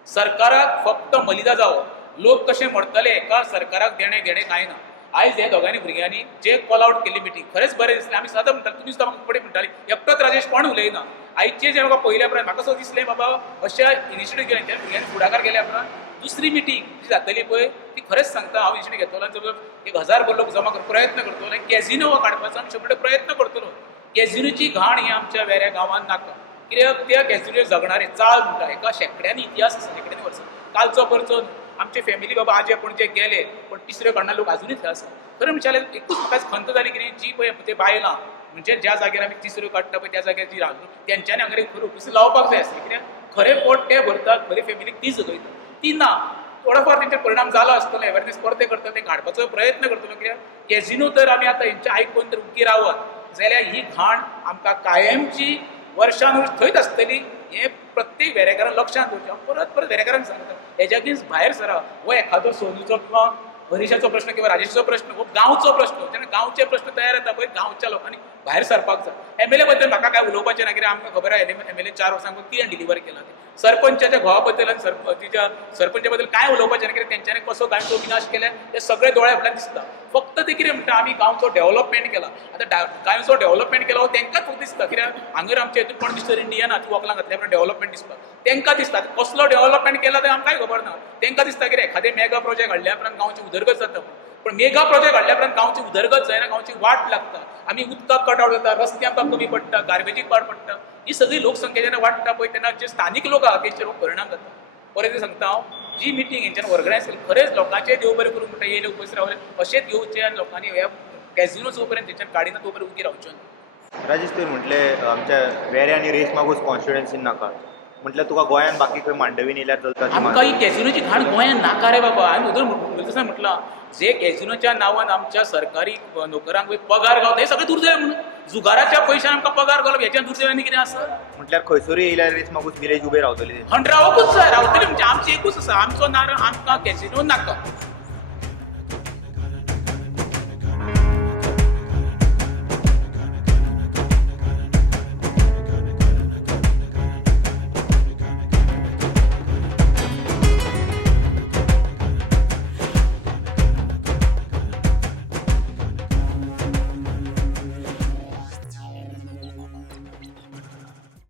सरकाराक फक्त मलिदा जावो, लोक कशे मरतले हेका सरकाराक देणें घेणें कांय ना. आयज हे दोगांनी भुरग्यांनी जे कॉल आउट केल्ली मिटींग खरेंच बरें दिसलें. आमी सदां म्हणटाली, तुमी सुद्दां म्हाका फुडें म्हणटाली एकटोच राजेश कोण उलयना. आयचे जे म्हाका पयल्या उपरांत म्हाका असो दिसलें बाबा अशा इनिशिएटीव घेवन त्या भुरग्यांनी फुडाकार केल्या उपरांत दुसरी मिटींग जी जातली पळय ती खरेंच सांगता हांव इनिशिएटीव घेतलो आनी जवळ 1000 लोक जमा करपाचो प्रयत्न करतलो. कॅझिनो हो काडपाचो आमी 100% प्रयत्न करतलो. कॅझिनोची घाण ही आमच्या वेऱ्या गांवांत नाका. कित्याक त्या कॅझिनोचेर जगणारे चाल म्हणटा हेका शेकड्यांनी इतिहास आसा, शेकड्यांनी वर्सां. कालचो परचो आमचे फॅमिली बाबा आजे पणजे गेले पण तिसऱ्या कडना लोक अजूनय थंय आसा. खरें म्हणचे जाल्यार एकूच म्हाका खंत जाली कितें जी पळय ते बायलां म्हणजे ज्या जाग्यार आमी तिसऱ्यो काडटा पळय त्या जाग्यार जी रांदून तेंच्यांनी हांगा खरें ऑफिस लावपाक जाय आसलें. कित्याक खरें पोट ते भरतात, खरी फॅमिलीक ती जगयता ती ना. थोडाफार तेंचेर परिणाम जालो आसतलो. अवेरनेस परते करता तें काडपाचो प्रयत्न करतलो. कित्याक कॅझिनो तर आमी आतां हेंचे आयकून तर उगी रावत जाल्यार ही घाण आमकां कायमची वर्षानुवर्स थंयच आसतली. हे प्रत्येक वेरेकारान लक्षांत दवरचें. परत परत वेरेकारांक सांगता हेज्या अगेन्स्ट भायर सरा. हो एखादो सोनूचो किंवा हरीशाचो प्रश्न किंवा राजेशाचो प्रश्न हो गांवचो प्रश्न. जेन्ना गांवचे प्रश्न तयार जाता पळय गांवच्या लोकांनी भायर सरपाक जाय. एमएलए बद्दल म्हाका काय उलोवपाचें ना कित्याक आमकां खबर आसा एमएलए 4 वर्सांक कितें डिलिव्हर केला. सरपंचाच्या घोवा बद्दल आनी तिच्या सरपंचा बद्दल काय उलोवपाचें ना कित्याक तेंच्यांनी कसो गांवचो विनाश केला तें सगळें दोळ्या फाटल्यान दिसता. फक्त ते कितें म्हणटा आमी गांवचो डेव्हलपमेंट केला. आतां गांवचो डेव्हलपमेंट केलो तेंकांच फक्त दिसता. कित्याक हांगर आमच्या हितून कोण मिस्टर इंडिया ना ती वकलां घातल्या डेव्हलपमेंट दिसता. तेंकां दिसता कसलो डेव्हलपमेंट केला तें आमकांय खबर ना. तेंकां दिसता कितें एखादें मेगा प्रोजेक्ट हाडल्या उपरांत गांवची उदरगत जाता. पण मेगा प्रोजेक्ट हाडल्या उपरांत गांवची उदरगत जायना, गांवची वाट लागता. आमी उदकाक कटआउट जाता, रस्ते आमकां कमी पडटा, गार्बेजीक पाड पडटा. ही सगळी लोकसंख्या जेन्ना वाडटा पळय तेन्ना जे स्थानीक लोक आहा तेंचेर हो परिणाम जाता. परत सांगता हांव जी मिटींग हेंच्यान ऑर्गनायज केली खरेंच लोकांचें देव बरें करून म्हणटा येयले उपस रावले अशेंच येवचे आनी लोकांनी ह्या कॅझिनो जो पर्यंत तेंच्यान काडिना तो पर्यंत उगी रावच्यो ना. राजेश तुवें म्हटलें आमच्या वेऱ्या आनी रेस मागूस कॉन्स्टिट्युएन्सीन नाका. म्हटल्यार तुका गोंयान बाकी खंय मांडवीन येयल्यार चलता. आमकां ही कॅझिनोची घाण गोंयान नाका रे बाबा. हांवें उदर म्हटलां जे कॅझिनोच्या नांवान आमच्या सरकारी नोकरांक पगार गावता हे सगळें दुर्दैव म्हणून. जुगाराच्या पयशान आमकां पगार घालप हेच्यान दुर्दैव आनी कितें आसा. म्हटल्यार खंयसरूय येयल्यार रेस मागूस विलेज उबे रावतली. रावकूच जाय. रावतली म्हणजे आमची एकूच आसा आमचो नार आमकां कॅझिनो नाका.